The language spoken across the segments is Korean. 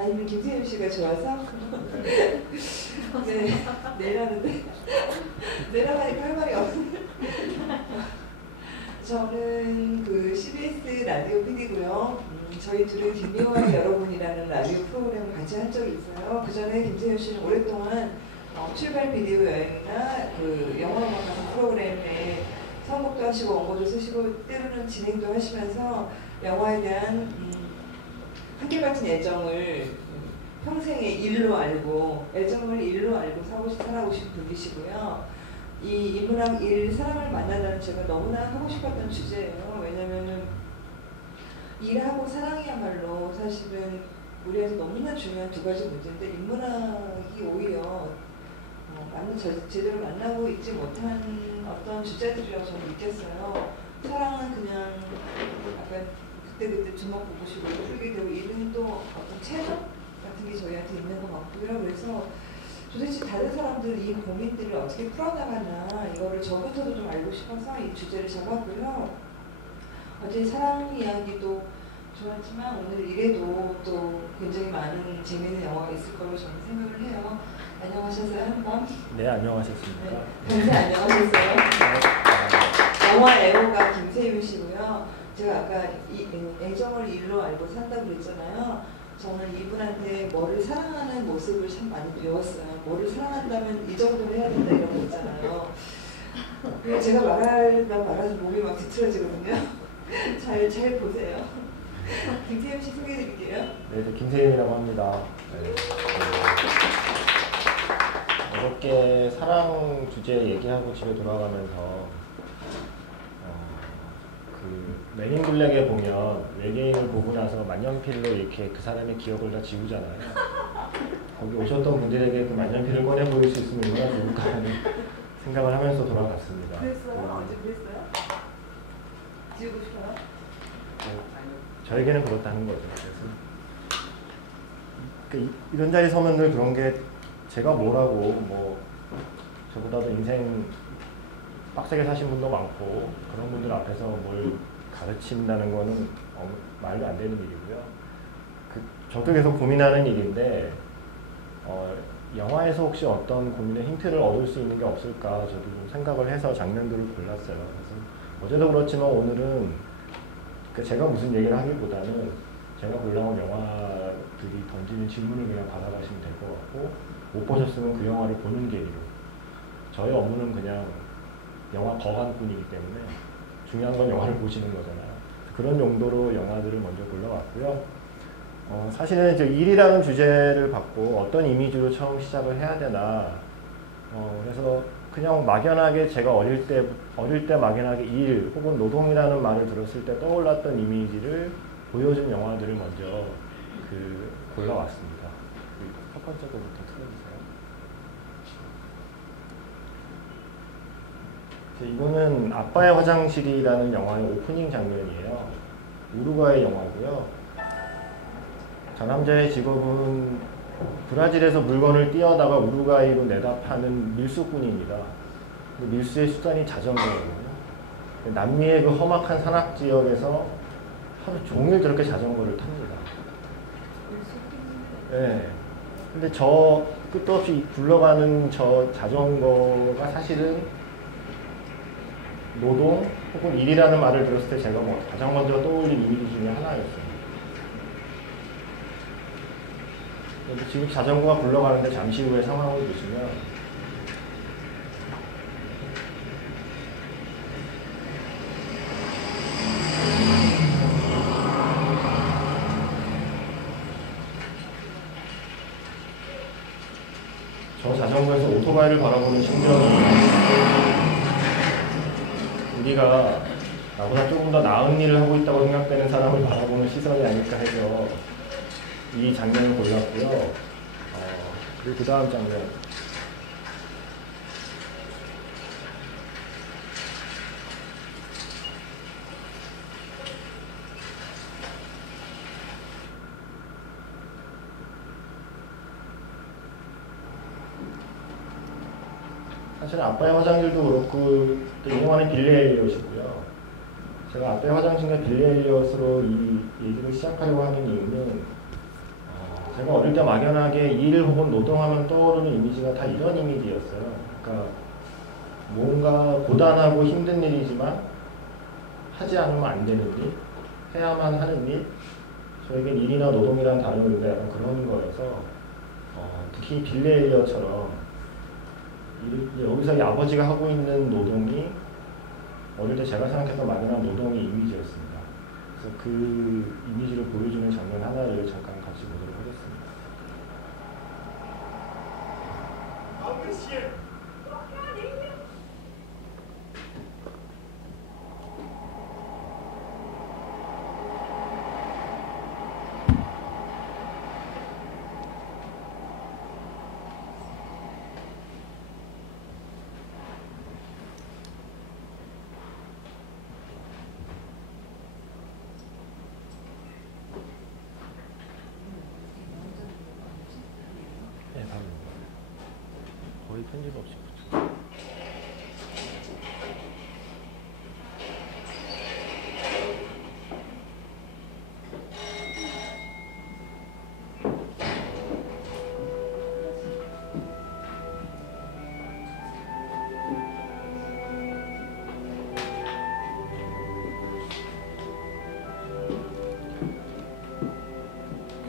아니면 김세윤 씨가 좋아서? 네, 내라는데 내라가니까 할 말이 없네. 저는 그 CBS 라디오 PD고요. 저희 둘은 김미화의 여러분이라는 라디오 프로그램을 같이 한 적이 있어요. 그 전에 김세윤 씨는 오랫동안 출발 비디오 여행이나 그 영화음악 같은 프로그램에 선곡도 하시고 원고도 쓰시고 때로는 진행도 하시면서 영화에 대한 한결같은 애정을 평생의 일로 알고 애정을 일로 알고 살아오신 분이시고요. 이 인문학 일 사람을 만나다는 제가 너무나 하고 싶었던 주제예요. 왜냐면은 일하고 사랑이야말로 사실은 우리한테 너무나 중요한 두 가지 문제인데 인문학이 오히려 제대로 만나고 있지 못한 어떤 주제들이라고 저는 느꼈어요. 사랑은 그냥 약간 그때그때 주먹구구식으로 풀게 되고 일은 또 어떤 체력 같은 게 저희한테 있는 것 같고요. 그래서 도대체 다른 사람들은 이 고민들을 어떻게 풀어나가나 이거를 저부터도 좀 알고 싶어서 이 주제를 잡았고요. 어제 사랑 이야기도 좋았지만 오늘 일에도 또 굉장히 많은 재미있는 영화가 있을 거로 저는 생각을 해요. 안녕하셨어요, 한밤? 네, 안녕하셨습니까? 네, 평소에 안녕하셨어요? 영화 애호가 김세윤 씨고요. 제가 아까 애정을 일로 알고 산다고 그랬잖아요. 저는 이분한테 뭐를 사랑하는 모습을 참 많이 배웠어요. 뭐를 사랑한다면 이 정도로 해야 된다 이런 거 있잖아요. 제가 말하려면 말아서 몸이 막 뒤틀어지거든요. 잘 보세요. 김세윤 씨 소개해드릴게요. 네, 김세윤이라고 합니다. 네. 어저께 사랑 주제 얘기하고 집에 돌아가면서 그 맨인 블랙에 보면 외계인을 보고 나서 만년필로 이렇게 그 사람의 기억을 다 지우잖아요. 거기 오셨던 분들에게 그 만년필을 꺼내 보일 수 있으면 얼마나 좋을까 하는 생각을 하면서 돌아갔습니다. 그랬어요? 어제 그랬어요? 지우고 싶어요? 저에게는 그렇다는 거죠. 그래서 이런 자리에 서면 늘 그런 게 제가 뭐라고 뭐 저보다도 인생 빡세게 사신 분도 많고 그런 분들 앞에서 뭘 가르친다는 거는 말도 안 되는 일이고요. 저도 계속 고민하는 일인데 영화에서 혹시 어떤 고민의 힌트를 얻을 수 있는 게 없을까 저도 좀 생각을 해서 장면들을 골랐어요. 그래서 어제도 그렇지만 오늘은 제가 무슨 얘기를 하기보다는 제가 골라온 영화들이 던지는 질문을 그냥 받아가시면 될 것 같고 못 보셨으면 그 영화를 보는 계기로 저희 업무는 그냥 영화 거간뿐이기 때문에 중요한 건 영화를 보시는 거잖아요. 그런 용도로 영화들을 먼저 골라왔고요. 사실은 이제 일이라는 주제를 받고 어떤 이미지로 처음 시작을 해야 되나 그래서 그냥 막연하게 제가 어릴 때 막연하게 일 혹은 노동이라는 말을 들었을 때 떠올랐던 이미지를 보여준 영화들을 먼저 골라왔습니다. 첫 번째 거부터 틀어주세요. 이거는 아빠의 화장실이라는 영화의 오프닝 장면이에요. 우루과이 영화고요. 저 남자의 직업은 브라질에서 물건을 띄어다가 우루과이로 내다 파는 밀수꾼입니다. 밀수의 수단이 자전거거든요. 남미의 그 험악한 산악 지역에서 하루 종일 저렇게 자전거를 탑니다. 네. 근데 저 끝도 없이 굴러가는 저 자전거가 사실은 노동 혹은 일이라는 말을 들었을 때 제가 가장 먼저 떠올린 이미지 중에 하나였어요. 지금 자전거가 굴러가는데 잠시 후의 상황을 보시면 저 자전거에서 오토바이를 바라보는 심정이 우리가 나보다 조금 더 나은 일을 하고 있다고 생각되는 사람을 바라보는 시선이 아닐까 해서 이 장면을 골랐고요. 그리고 그 다음 장면. 사실 아빠의 화장실도 그렇고 이 영화는 빌리 엘리엇이고요. 제가 아빠의 화장실과 빌리 엘리엇으로 이 얘기를 시작하려고 하는 이유는 제가 어릴 때 막연하게 일 혹은 노동하면 떠오르는 이미지가 다 이런 이미지였어요. 그러니까 뭔가 고단하고 힘든 일이지만 하지 않으면 안 되는 일, 해야만 하는 일, 저에겐 일이나 노동이라는 단어가 약간 그런 거여서 특히 빌리 엘리엇처럼 여기서 이 아버지가 하고 있는 노동이 어릴 때 제가 생각했던 막연한 노동의 이미지였습니다. 그래서 그 이미지를 보여주는 장면 하나를 잠깐 같이 보도록 하겠습니다. 네, 바로 거의 편집 없이 붙여.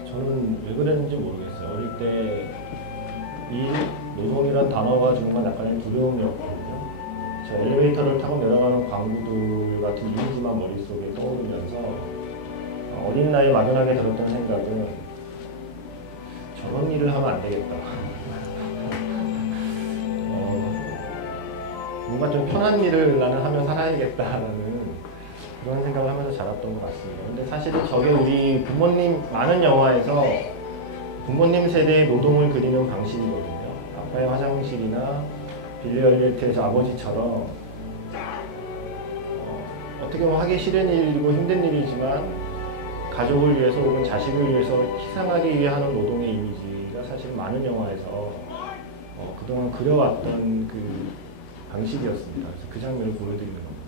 저는 왜 그랬는지 모르겠어요. 어릴 때 일, 노동이란 단어가 정말 약간의 두려움이었거든요. 저 엘리베이터를 타고 내려가는 광부들 같은 이미지만 머릿속에 떠오르면서 어린 나이에 막연하게 들었던 생각은 저런 일을 하면 안 되겠다. 뭔가 좀 편한 일을 나는 하며 살아야겠다라는 그런 생각을 하면서 자랐던 것 같습니다. 근데 사실은 저게 우리 부모님 많은 영화에서 부모님 세대의 노동을 그리는 방식이거든요. 아빠의 화장실이나 빌리 엘리엇의 아버지처럼 어떻게 보면 하기 싫은 일이고 힘든 일이지만 가족을 위해서 혹은 자식을 위해서 희생하기 위해 하는 노동의 이미지가 사실 많은 영화에서 그동안 그려왔던 그 방식이었습니다. 그래서 그 장면을 보여드리는 겁니다.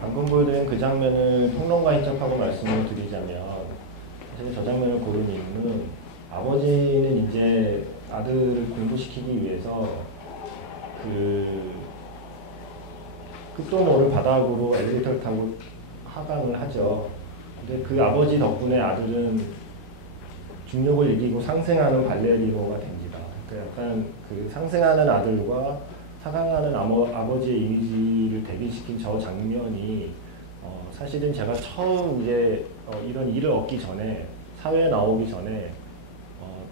방금 보여드린 그 장면을 평론가 인적하고 말씀을 드리자면 사실 저 장면을 고른 이유는 아버지는 이제 아들을 공부시키기 위해서 그 끝도 모를 바닥으로 엘리베이터를 타고 하강을 하죠. 근데 그 아버지 덕분에 아들은 중력을 이기고 상승하는 발레리노가 됩니다. 그러니까 약간 그 상승하는 아들과 하강하는 아버지의 이미지를 대비시킨 저 장면이 사실은 제가 처음 이제 이런 일을 얻기 전에 사회에 나오기 전에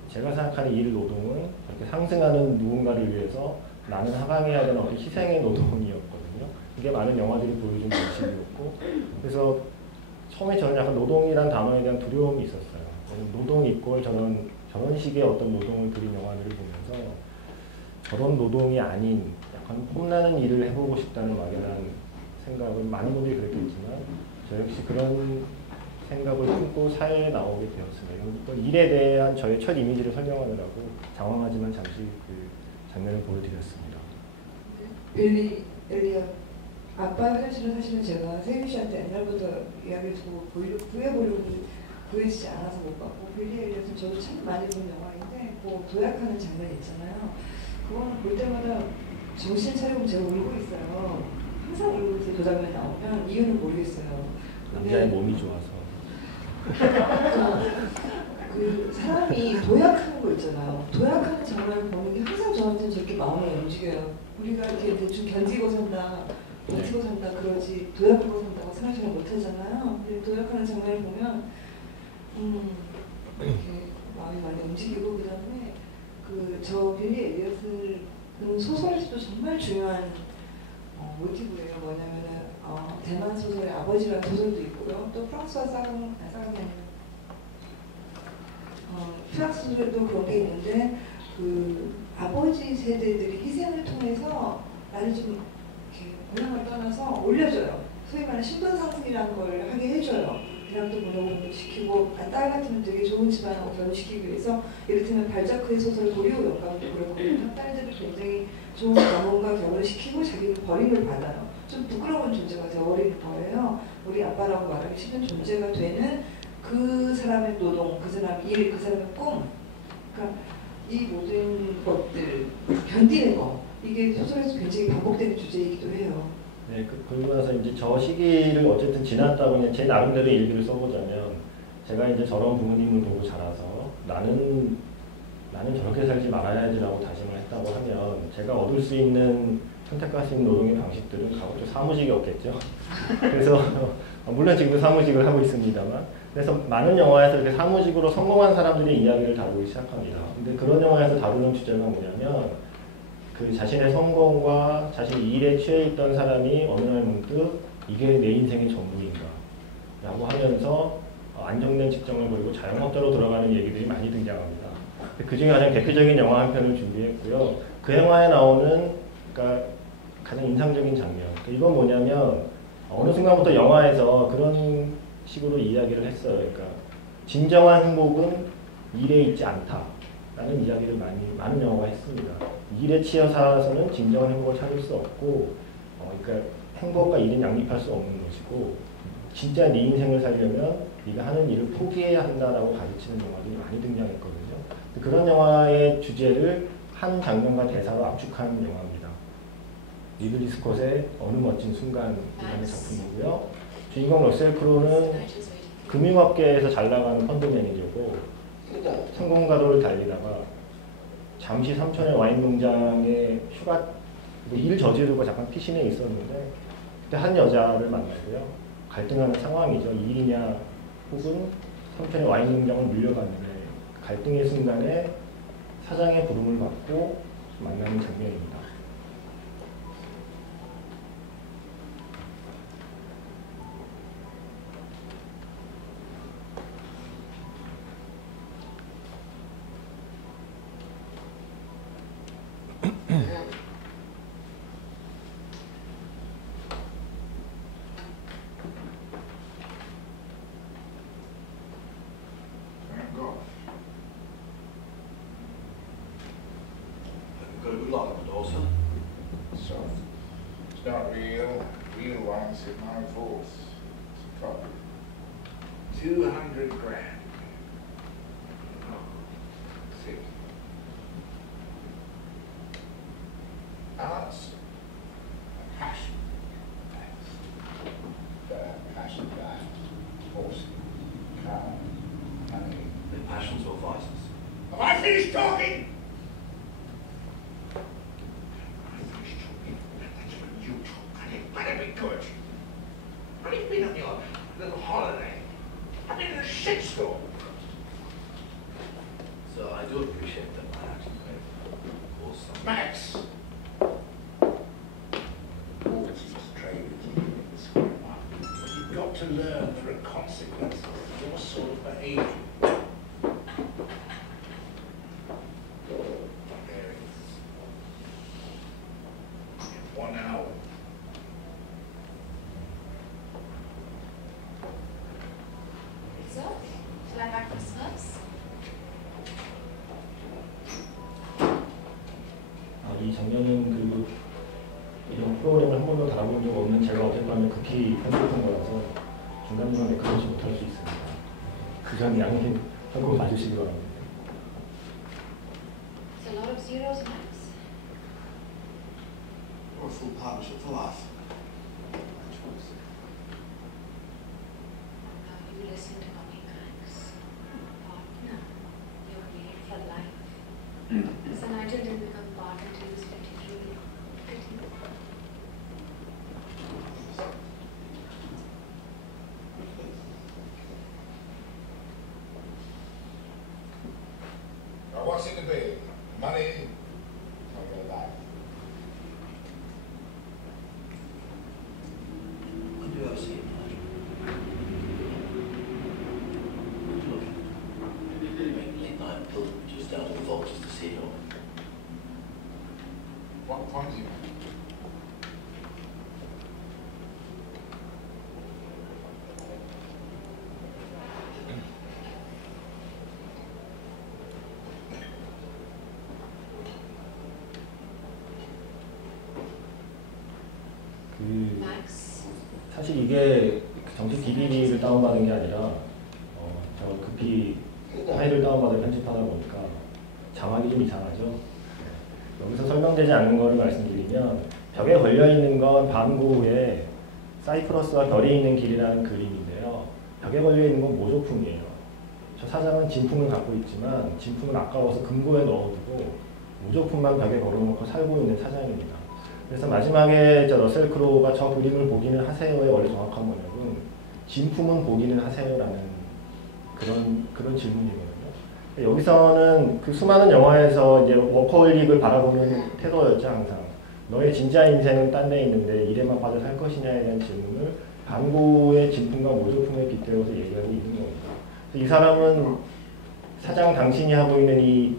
제가 생각하는 일 노동은 이렇게 상승하는 누군가를 위해서 나는 하강해야 되는 어떤 희생의 노동이었거든요. 이게 많은 영화들이 보여준 모습이었고 그래서 처음에 저는 약간 노동이란 단어에 대한 두려움이 있었어요. 노동 이꼴 저런 식의 어떤 노동을 그린 영화들을 보면서 저런 노동이 아닌 약간 폼나는 일을 해보고 싶다는 막연한 생각은 많은 분들이 그랬겠지만 저 역시 그런 생각을 품고 사회에 나오게 되었습니다. 이건 일에 대한 저의 첫 이미지를 설명하느라고 장황하지만 잠시 그 장면을 보여드렸습니다. 빌리 엘리엇 아빠 화장실은 사실은 제가 세윤 씨한테 옛날부터 이야기를 듣고 구해보려고 구해지지 않아서 못 봤고, 빌리 엘리엇은 저도 참 많이 본 영화인데 뭐 도약하는 장면 있잖아요. 그거는 볼 때마다 정신 차리고 제가 울고 있어요. 항상 울고 있어요. 그 장면 나오면 이유는 모르겠어요. 남자의 몸이 좋아서. 그 사람이 도약하는 거 있잖아요. 도약하는 장면을 보는 게 항상 저한테는 저렇게 마음이 움직여요. 우리가 이렇게 대충 견디고 산다, 버티고 산다 그러지 도약하고 산다고 생각을 못 하잖아요. 근데 도약하는 장면을 보면 이렇게 마음이 많이 움직이고, 그 다음에 저 빌리 엘리엇은 소설에서도 정말 중요한 모티브예요. 뭐냐면은 대만 소설의 아버지라는 소설도 있고요. 또 프랑스와 싸움이 아니라 프랑스 소설도 그런 게 있는데, 그 아버지 세대들이 희생을 통해서 나를 좀 이렇게 고향을 떠나서 올려줘요. 소위 말하는 신분 상승이라는 걸 하게 해줘요. 대학도 보내고 딸 같으면 되게 좋은 집안하고 결혼시키기 위해서, 이를테면 발자크의 소설 고리오 영감도 그렇거든요. 딸들을 굉장히 좋은 가문과 결혼을 시키고 자기는 버림을 받아요. 좀 부끄러운 존재가 되어버리는 거예요. 우리 아빠라고 말하기 싫은 존재가 되는 그 사람의 노동, 그 사람의 일, 그 사람의 꿈, 그러니까 이 모든 것들 견디는 거, 이게 소설에서 굉장히 반복되는 주제이기도 해요. 네, 그러고 나서 이제 저 시기를 어쨌든 지났다고 그냥 제 나름대로 일기를 써보자면, 제가 이제 저런 부모님을 보고 자라서 나는 저렇게 살지 말아야지라고 다짐을 했다고 하면, 제가 얻을 수 있는 선택할 수 있는 노동의 방식들은 가급적 사무직이었겠죠. 그래서 물론 지금도 사무직을 하고 있습니다만, 그래서 많은 영화에서 이렇게 사무직으로 성공한 사람들의 이야기를 다루기 시작합니다. 근데 그런 영화에서 다루는 주제가 뭐냐면, 그 자신의 성공과 자신의 일에 취해 있던 사람이 어느 날 문득 이게 내 인생의 전부인가 라고 하면서 안정된 직장을 걸고 자영업자로 돌아가는 얘기들이 많이 등장합니다. 그 중에 가장 대표적인 영화 한 편을 준비했고요. 그 영화에 나오는 그러니까 가장 인상적인 장면, 이건 뭐냐면 어느 순간부터 영화에서 그런 식으로 이야기를 했어요. 그러니까 진정한 행복은 일에 있지 않다라는 이야기를 많은 영화가 했습니다. 일에 치여 살아서는 진정한 행복을 찾을 수 없고, 그러니까 행복과 일은 양립할 수 없는 것이고, 진짜 네 인생을 살려면 네가 하는 일을 포기해야 한다라고 가르치는 영화들이 많이 등장했거든요. 그런 영화의 주제를 한 장면과 대사로 압축한 영화입니다. 리들리 스콧의 어느 멋진 순간이라는 작품이고요. 주인공 러셀 크로우는 금융업계에서 잘 나가는 펀드 매니저고, 성공가도를 달리다가 잠시 삼천의 와인 농장에 휴가 일 저지르고 잠깐 피신해 있었는데, 그때 한 여자를 만나고요. 갈등하는 상황이죠. 일이냐 혹은 삼천의 와인 농장을 물려받는데, 갈등의 순간에 사장의 부름을 받고 만나는 장면입니다. Got a good lot of it also. So, it's not real. Real ones in my voice. It's a problem. 200 grand. See. Arts. Passion. Passion guy. Horse. Car. Money. Their passions or vices. Have I finished talking? Better be good. I've only been on your little holiday. I've been in a shitstorm. So I do appreciate that my actions may have caused some. Max! Overseas trade is going on. You've got to learn there are consequences of your sort of behavior. There it is. In 1 hour. So, shall I have Christmas? 이 장면은 이런 프로그램을 한 번도 다뤄본 적 없는 이거는 제가 어젯밤에 급히 편집한 거라서 중간중간에 그러지 못할 수 있습니다. 그 점 양해 한번 봐주시기 바랍니다. So a lot of zeros, Max. Or a full partnership for life. Now you listen to mommy, Max. Partner. You're made for life. So Nigel didn't become partner till he was 53. 50. Now what's in the bill? Money or your life? I do have a seat, Nigel. Look, we make late night pilgrimages down to the vaults to see it all. What point you make? Max. 사실 이게 정식 DVD를 다운받은 게 아니라 저 급히 파일을 다운받아 편집하다 보니까 자막이 좀 이상하죠. 네. 여기서 설명되지 않는 거를 말씀드리면 벽에 걸려있는 건 반고의 사이프러스와 별이 있는 길이라는 그림인데요. 벽에 걸려있는 건 모조품이에요. 저 사장은 진품을 갖고 있지만 진품은 아까워서 금고에 넣어두고 모조품만 벽에 걸어놓고 살고 있는 사장입니다. 그래서 마지막에 저 러셀 크로우가 저 그림을 보기는 하세요의 원래 정확한 번역은 진품은 보기는 하세요라는 그런 질문이거든요. 여기서는 그 수많은 영화에서 이제 워커홀릭을 바라보는 태도였죠, 항상. 너의 진짜 인생은 딴 데 있는데 일에만 빠져 살 것이냐에 대한 질문을 반고의 진품과 모조품에 빗대어서 얘기하고 있는 겁니다. 이 사람은 사장 당신이 하고 있는 이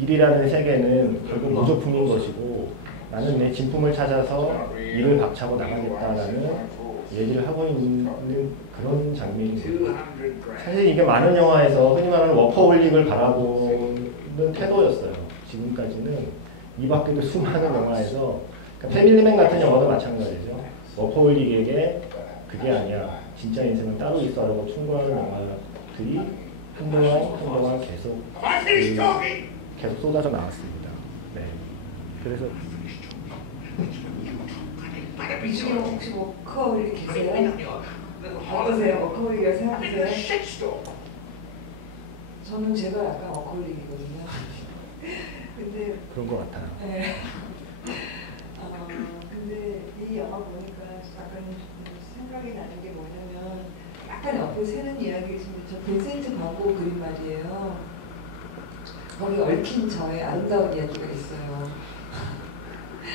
일이라는 세계는 결국 모조품인 것이고 나는 내 진품을 찾아서 일을 박차고 나가겠다라는 얘기를 하고 있는 그런 장면입니다. 사실 이게 많은 영화에서 흔히 말하는 워커홀릭을 바라보는 태도였어요. 지금까지는 이 밖에도 수많은 영화에서 그러니까 패밀리맨 같은 영화도 마찬가지죠. 워커홀릭에게 그게 아니야. 진짜 인생은 따로 있어라고 충고하는 영화들이 한동안 계속 쏟아져 나왔습니다. 네. 그래서 이 중에 혹시 워커홀릭 계세요? 어떠세요? 워커홀릭이라고 생각하세요? 저는 제가 약간 워커홀릭이거든요. 근데 그런 것 같아요. 네. 근데 이 영화 보니까 약간 생각이 나는 게 뭐냐면 약간 옆에 새는 이야기이신데 저 빈센트 반 고흐 그림 말이에요. 거기 얽힌 저의 아름다운 이야기가 있어요.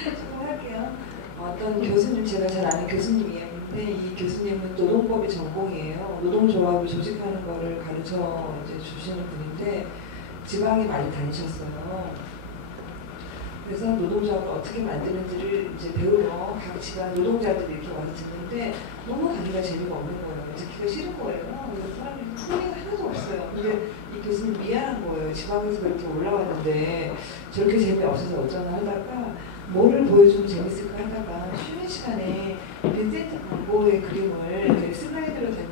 조금 할게요. 어떤 교수님, 제가 잘 아는 교수님이었는데 이 교수님은 노동법이 전공이에요. 노동조합을 조직하는 거를 가르쳐 이제 주시는 분인데 지방에 많이 다니셨어요. 그래서 노동조합을 어떻게 만드는지를 이제 배우러 각 지방 노동자들이 이렇게 와서 듣는데 너무 가기가 재미가 없는 거예요. 듣기가 싫은 거예요. 그래서 사람들이 흥미가 하나도 없어요. 근데 이 교수님 미안한 거예요. 지방에서 그렇게 올라왔는데 저렇게 재미없어서 어쩌나 하다가 뭐를 보여주면 재밌을까 하다가 쉬는 시간에 빈센트 반 고흐의 그림을 이렇게 슬라이드로 이렇게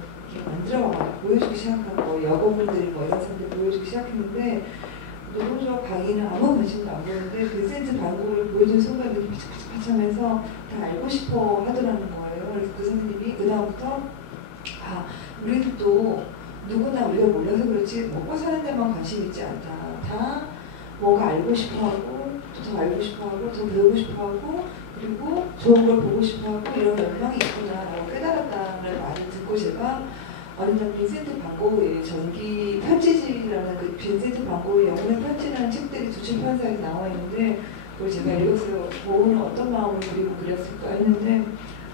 만들어 보여주기 시작하고 여고분들이 뭐 이런 사람들 보여주기 시작했는데 노동조합 강의는 아무 관심도 안 보는데 빈센트 반 고흐를 보여준 순간들이 파참해서 다 알고 싶어 하더라는 거예요. 그래서 그 선생님이 그 다음부터 우리도 또 누구나 우리가 몰라서 그렇지 먹고 사는 데만 관심 있지 않다. 다 뭔가 알고 싶어하고 더 알고 싶어하고 더 배우고 싶어하고 그리고 좋은 걸 보고 싶어하고 이런 열망이 있구나라고 깨달았다는 말을 듣고 제가 어린 날 빈센트 반 고흐의 전기 편지집이라는 그 빈센트 반 고흐의 영혼의 편지라는 책들이 두 출판사에 나와 있는데 그걸 제가 읽었어요. 고흐는 어떤 마음을 그리고 그렸을까 했는데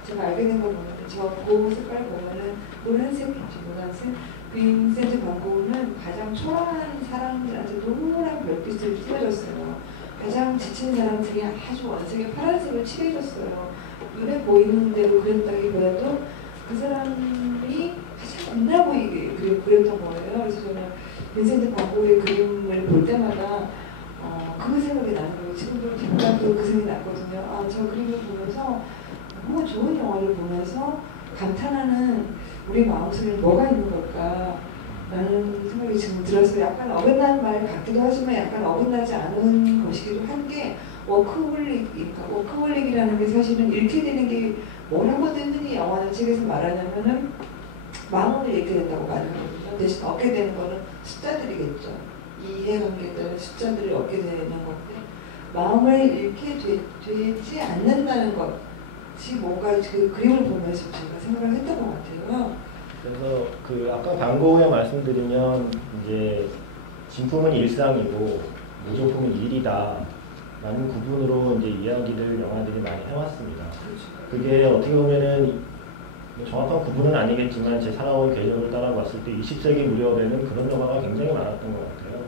제가 알게 된 거 보면 저 고흐 색깔 보면은 노란색이죠. 노란색. 빈센트 반 고흐는 가장 초라한 사람들한테 노란 별빛을 띄워줬어요. 가장 지친 사람들이 아주 원색의 파란색을 칠해줬어요. 눈에 보이는 대로 그렸다기보다도 그 사람이 가장 빛나 보이게 그렸던 거예요. 그래서 저는 빈센트 반 고흐의 그림을 볼 때마다 그 생각이 나는 거예요. 지금도 잠깐 그 생각이 났거든요. 저 그림을 보면서 너무 좋은 영화를 보면서 감탄하는 우리 마음속에 뭐가 있는 걸까 라는 생각이 지금 들어서 약간 어긋난 말 같기도 하지만 약간 어긋나지 않은 것이기도 한 게 워크홀릭이니까 워크홀릭이라는 게 사실은 이렇게 되는 게 뭐라고 흔히 영화는 책에서 말하냐면은 마음을 잃게 된다고 말하거든요. 대신 얻게 되는 거는 숫자들이겠죠. 이해관계에 따른 숫자들이 얻게 되는 건데 마음을 잃게 되지 않는다는 것이 뭔가 그 그림을 보면서 제가 생각을 했던 것 같아요. 그래서 그 아까 광고에 말씀드리면 이제 진품은 일상이고 무조품은 일이다 라는 구분으로 이제 이야기를 영화들이 많이 해왔습니다. 그게 어떻게 보면은 정확한 구분은 아니겠지만 제 살아온 개념을 따라 봤을 때 20세기 무렵에는 그런 영화가 굉장히 많았던 것 같아요.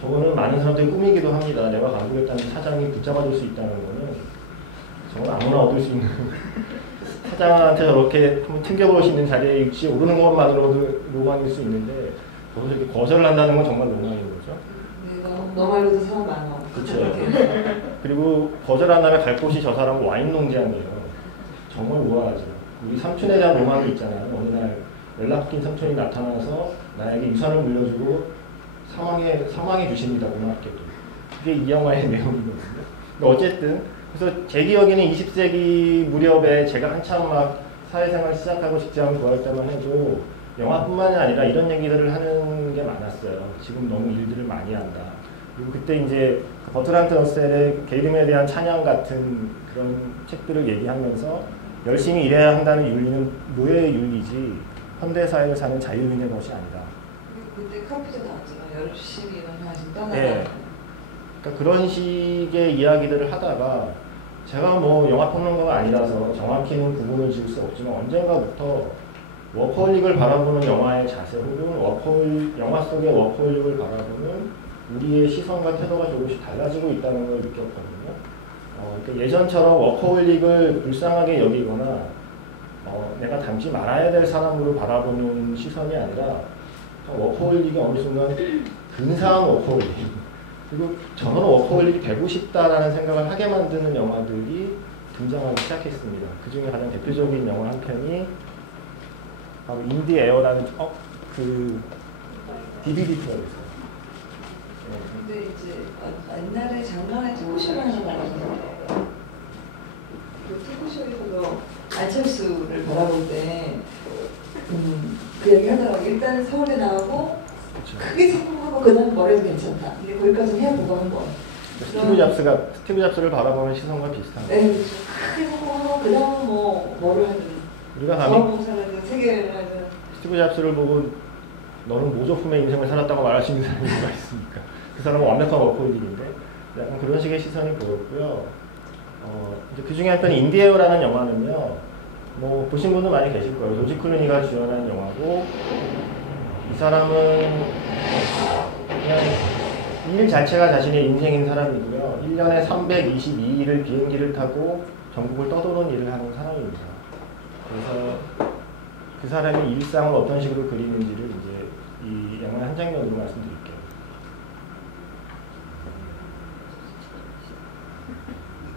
저거는 많은 사람들이 꿈이기도 합니다. 내가 감독했다는 사장이 붙잡아줄 수 있다는 거는 정말 아무나 얻을 수 있는 사장한테 저렇게 한번 튕겨볼 수 있는 자리에 위치에 오르는 것만으로도 로망일 수 있는데 거기서 이렇게 거절을 한다는 건 정말 로망인 거죠. 네, 너 말로도 사람 많아. 그렇죠. 그리고 거절한 다음에 갈 곳이 저 사람은 와인 농장이에요. 정말 우아하죠. 우리 삼촌에 대한 로망이 있잖아요. 어느 날 연락긴 삼촌이 나타나서 나에게 유산을 물려주고 사망해 주십니다. 고맙게도. 그게 이 영화의 내용이거든요. 어쨌든 그래서 제 기억에는 20세기 무렵에 제가 한참 막 사회생활 시작하고 직장을 구할 때만 해도 영화뿐만이 아니라 이런 얘기들을 하는 게 많았어요. 지금 너무 일들을 많이 한다. 그리고 그때 이제 버트란트 러셀의 게으름에 대한 찬양 같은 그런 책들을 얘기하면서 열심히 일해야 한다는 윤리는 노예의 윤리지 현대사회를 사는 자유인의 것이 아니다. 그때 카피도 나왔잖아요. 열심히 일하신 떠나라. 네. 그러니까 그런 식의 이야기들을 하다가 제가 뭐 영화 평론가가 아니라서 정확히는 구분을 지을 수 없지만 언젠가부터 워커홀릭을 바라보는 영화의 자세 혹은 영화 속의 워커홀릭을 바라보는 우리의 시선과 태도가 조금씩 달라지고 있다는 걸 느꼈거든요. 그러니까 예전처럼 워커홀릭을 불쌍하게 여기거나 내가 닮지 말아야 될 사람으로 바라보는 시선이 아니라 워커홀릭이 어느 순간 근사한 워커홀릭 그리고 저는 워커홀릭이 되고 싶다라는 생각을 하게 만드는 영화들이 등장하기 시작했습니다. 그 중에 가장 대표적인 영화 한 편이 바로 인디 에어라는 그 DVD 프로가 있어요. 근데 이제 옛날에 작년에 토크쇼를 하는 거 같아요. 그 토크쇼에서도 안철수를 바라볼 때 그 얘기 하더라고요. 일단 서울에 나오고 그렇죠. 크게 성공하고 그 다음 뭘 해도 괜찮다. 근데 거기까지 해보고 한 번. 스티브 잡스를 바라보는 시선과 비슷한 네, 그렇죠. 크게 성공하고 그 다음 뭐를 하든 우리가 감히 자원봉사를 하든 세계를 하든 스티브 잡스를 보고 너는 모조품의 인생을 살았다고 말할 수 있는 사람이 누가 있습니까? 그 사람은 완벽한 워커홀릭인데 약간 그런 식의 시선이 보였고요. 이제 그 중에 한 편이 인디에어라는 영화는요. 뭐 보신 분도 많이 계실 거예요. 조지 클루니가 주연한 영화고 이 사람은 그냥 일 자체가 자신의 인생인 사람이고요. 1년에 322일을 비행기를 타고 전국을 떠도는 일을 하는 사람입니다. 그래서 그 사람이 일상을 어떤 식으로 그리는지를 이제 이 영화의 한 장면으로 말씀드릴게요.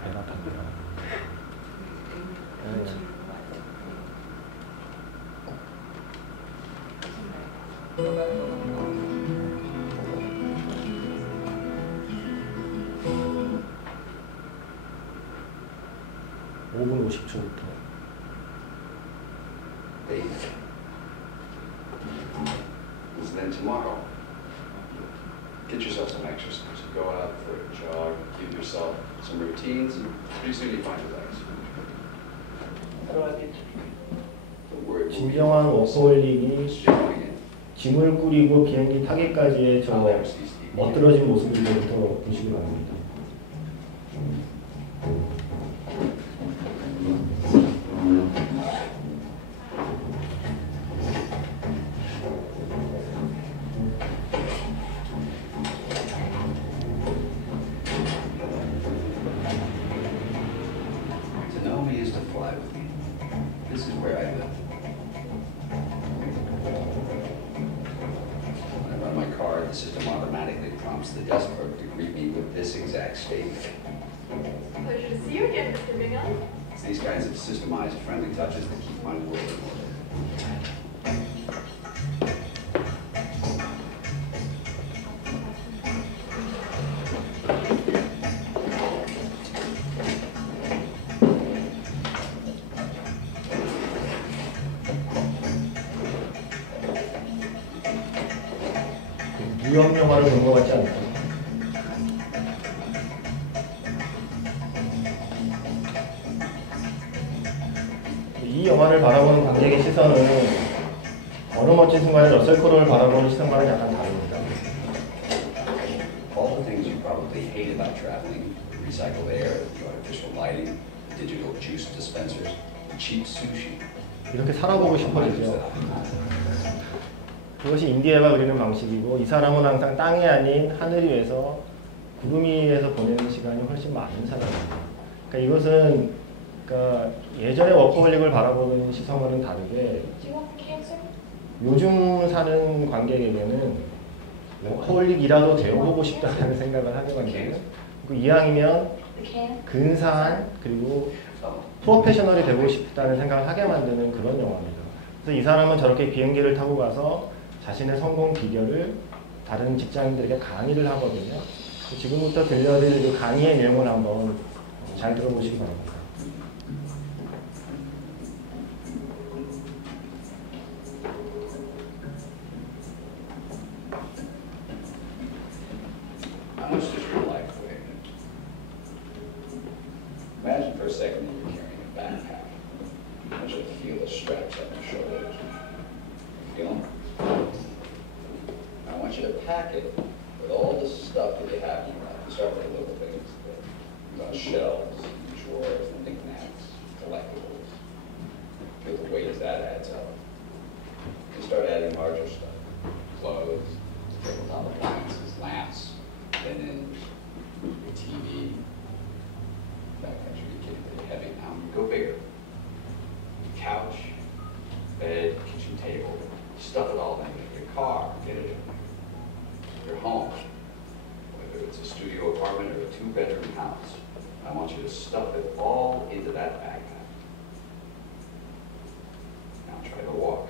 배가 아팠네요. 5분 50초부터. And then tomorrow, get yourself some exercise. Go out for a jog, give yourself some routines, and pretty soon you find relax. 진정한 워커홀릭이 짐을 꾸리고 비행기 타기까지의 저 멋들어진 모습을 이제부터 보시기 바랍니다. To know me is to fly with me. This is where I live. When I run my car, the system automatically prompts the desk clerk to greet me with this exact statement. Pleasure to see you again, Mr. Bingham. These kinds of systemized friendly touches that keep my world in order. 유형 영화를 본 것 같지 않나요? 이 영화를 바라보는 관객의 시선은 어느 멋진 순간에 러셀 크로우를 바라보는 시선과는 약간 다릅니다. All the things you probably hate about traveling, recycled air, the artificial lighting, digital juice dispensers, cheap sushi. 이렇게 살아보고 싶어지죠. 그것이 인디애가 그리는 방식이고, 이 사람은 항상 땅이 아닌 하늘 위에서 구름 위에서 보내는 시간이 훨씬 많은 사람입니다. 그러니까 이것은 그러니까 예전의 워커홀릭을 바라보는 시선과는 다르게 요즘 사는 관객에게는 워커홀릭이라도 되어보고 싶다는 생각을 하게 만드는, 그리고 이왕이면 근사한 그리고 프로페셔널이 되고 싶다는 생각을 하게 만드는 그런 영화입니다. 그래서 이 사람은 저렇게 비행기를 타고 가서 자신의 성공 비결을 다른 직장인들에게 강의를 하거든요. 지금부터 들려드릴 그 강의의 내용을 한번 잘 들어보시기 바랍니다. How much does your life weigh? Imagine for a second that you're carrying a backpack. I want you to feel the straps on your shoulders. Feel them? I want you to pack it with all the stuff that you have in your life. Start with the little things, the shelves, drawers, knickknacks, collectibles. Feel the weight as that adds up. You start adding larger stuff, clothes, tabletop appliances, lamps, linens, your TV. That actually getting pretty heavy now. Go bigger. Couch, bed, kitchen table. Stuff it all in. Your car, get it in. Your home, whether it's a studio apartment or a 2-bedroom house. I want you to stuff it all into that backpack. Now try to walk.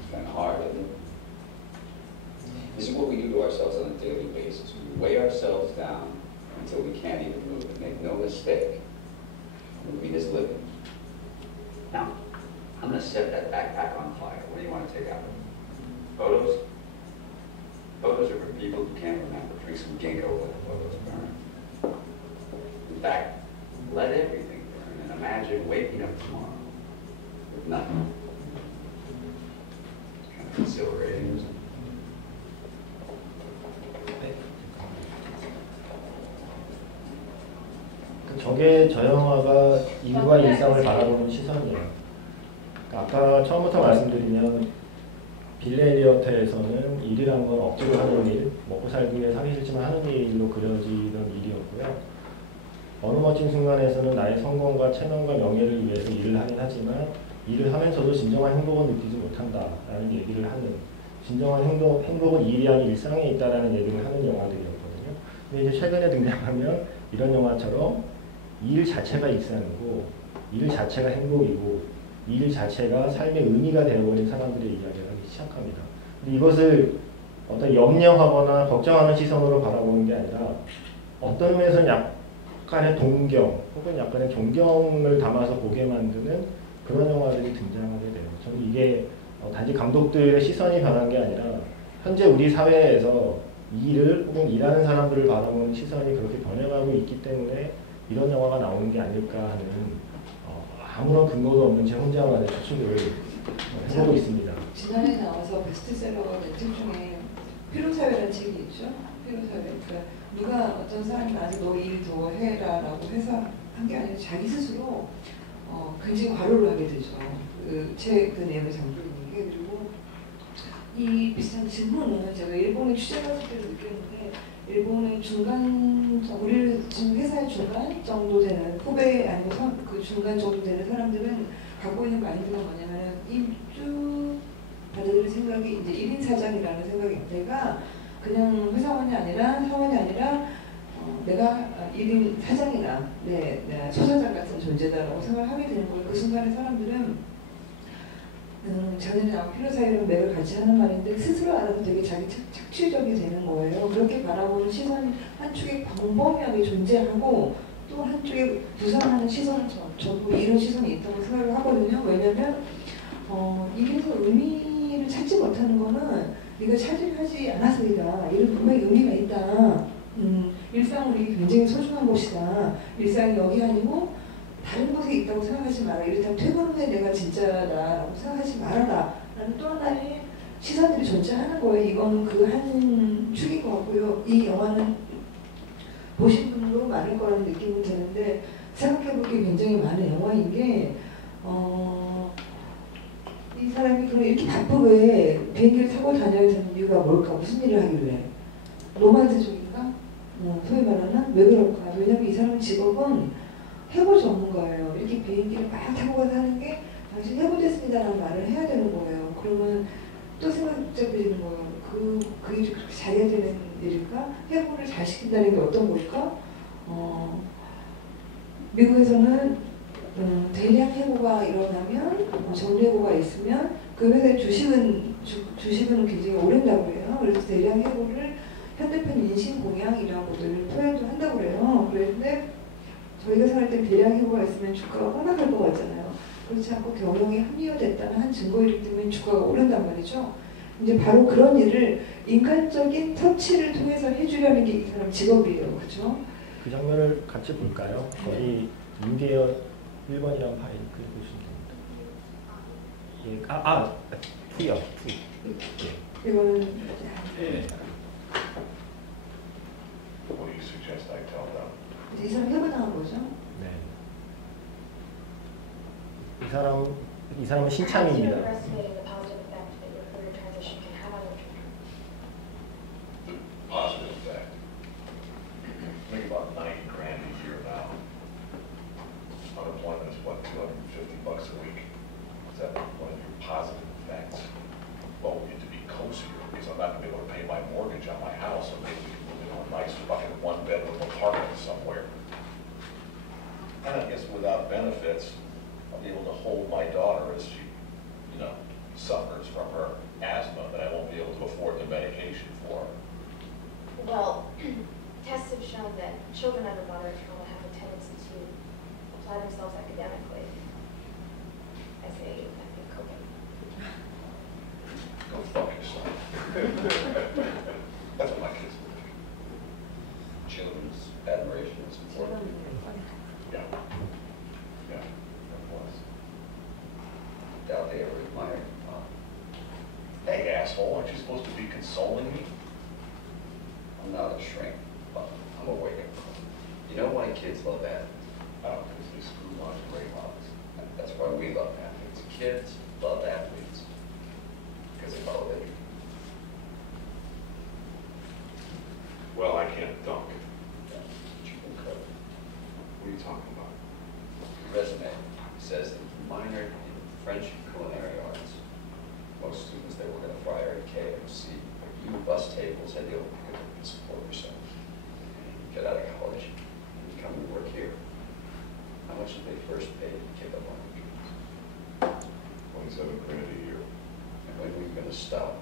It's kind of hard, isn't it? This is what we do to ourselves on a daily basis. We weigh ourselves down until we can't even move. And make no mistake, moving is living. Now, I'm going to set that backpack on fire. What do you want to take out? Photos? Photos are for people who can't remember. Drink some ginkgo, let the photos burn. In fact, let everything burn and imagine waking up tomorrow with nothing. It's kind of exhilarating, isn't it? 저게 저 영화가 일과 일상을 바라보는 시선이에요. 그러니까 아까 처음부터 말씀드리면 빌리 엘리어트에서는 일이란 건 억지로 하는 일, 먹고 살기 위해 하기 싫지만 하는 일로 그려지던 일이었고요. 어느 멋진 순간에서는 나의 성공과 체면과 명예를 위해서 일을 하긴 하지만 일을 하면서도 진정한 행복은 느끼지 못한다라는 얘기를 하는, 진정한 행복은 일이 아닌 일상에 있다라는 얘기를 하는 영화들이었거든요. 근데 이제 최근에 등장하면 이런 영화처럼 일 자체가 일상이고 일 자체가 행복이고 일 자체가 삶의 의미가 되어버린 사람들의 이야기를 하기 시작합니다. 근데 이것을 어떤 염려하거나 걱정하는 시선으로 바라보는 게 아니라 어떤 면에서는 약간의 동경 혹은 약간의 존경을 담아서 보게 만드는 그런 영화들이 등장하게 돼요. 저는 이게 단지 감독들의 시선이 변한 게 아니라 현재 우리 사회에서 일을 혹은 일하는 사람들을 바라보는 시선이 그렇게 변해가고 있기 때문에 이런 영화가 나오는 게 아닐까 하는 아무런 근거도 없는 제 혼자만의 추측을 해보고 있습니다. 지난해 나와서 베스트셀러가 된 책 중에 피로사회라는 책이 있죠. 피로사회. 그러니까 누가 어떤 사람이 나한테 너 일 더 해라 라고 해서 한 게 아니라 자기 스스로 굉장히 과로를 하게 되죠. 그 책 그 내용을 잠고 있는 게. 그리고 이 비슷한 질문은 제가 일본에 취재 갔을 때도 느꼈는데 일본의 중간, 우리 지금 회사의 중간 정도 되는 후배 아니면 그 중간 정도 되는 사람들은 갖고 있는 마인드가 뭐냐면 입주 받을 생각이 이제 1인 사장이라는 생각이 내가 그냥 회사원이 아니라 사원이 아니라 내가 1인 사장이다, 내 소사장 같은 존재다라고 생각을 하게 되는 거예요. 그 순간에 사람들은 저는 필요사회로 맥을 같이 하는 말인데 스스로 알아서 되게 자기 착취적이 되는 거예요. 그렇게 바라보는 시선 한쪽에 광범위하게 존재하고 또 한쪽에 부상하는 시선은 전부 이런 시선이 있다고 생각을 하거든요. 왜냐면 이게서 의미를 찾지 못하는 거는 네가 차지하지 않아서이다. 이런 분명히 의미가 있다. 일상은 우리 굉장히 소중한 곳이다. 일상이 여기 아니고 다른 곳에 있다고 생각하지 마라. 이렇다면 퇴근 후에 내가 진짜다라고 생각하지 말아라. 라는 또 하나의 시선들이 존재하는 거예요. 이거는 그 한 축인 것 같고요. 이 영화는 보신 분도 많을 거라는 느낌이 드는데 생각해보기 굉장히 많은 영화인 게 이 사람이 그럼 이렇게 바쁘게 비행기를 타고 다녀야 되는 이유가 뭘까? 무슨 일을 하길래? 로만스적인가? 소위 말하는 왜 그럴까? 왜냐면 이 사람 직업은 해고 전문가예요. 이렇게 비행기를 막 타고 가서 하는 게 당신 해고됐습니다라는 말을 해야 되는 거예요. 그러면 또 생각해보시는 거예요. 그 일이 그렇게 잘해야 되는 일일까? 해고를 잘 시킨다는 게 어떤 걸까? 미국에서는 대량 해고가 일어나면 정리해고가 있으면 그 회사의 주식은 굉장히 오른다고 그래요. 그래서 대량 해고를 현대판 인신공양이라고들 표현도 한다고 그래요. 그런데 저희가 생각할 때 대량 해고가 있으면 주가가 폭락할 것 같잖아요. 그렇지 않고 경영이 합리화됐다는 한 증거이기 때문에 주가가 오른단 말이죠. 이제 바로 그런 일을 인간적인 터치를 통해서 해주려는 게 이 사람 직업이에요. 그렇죠? 그 장면을 같이 볼까요? 거의 임계연 1번이랑 파일 보시면 됩니다. 예, 2요. 2. 이거는 What do you suggest I tell them? 이 사람 해고당한 거죠? 네. 이 사람은 신참입니다. Positive effect. Make about 90 grand a year now. Unemployment is what, $250 a week? Is that one of your positive effects? Well, we need to be cozier because I'm not going to be able to pay my mortgage on my house, so maybe we can move into a nice fucking one-bedroom apartment somewhere. And I guess without benefits, I'll be able to hold my daughter as she, suffers from her asthma that I won't be able to afford the medication for. Well, tests have shown that children under moderate trauma have a tendency to apply themselves academically as a method of coping. Go fuck yourself. That's what my kids would think. Children's admiration is important. Yeah. Yeah, that was. Doubt they ever admired your mom. Hey, asshole, aren't you supposed to be consoling me? I'm not a shrink, but I'm a wake-up call. You know why kids love athletes? Because they screw lingerie models. That's why we love athletes. Kids love athletes because they follow their dreams. Well, I can't dunk. Yeah, but you can cook. What are you talking about? Your resume says that you minored in French culinary arts. Most students, they work at a fryer at KFC. You bus tables and you'll pick it up and support yourself. Get out of college, and you come and work here. How much did they first pay to kick up on your dreams? 27 grand a year. And when were you going to stop?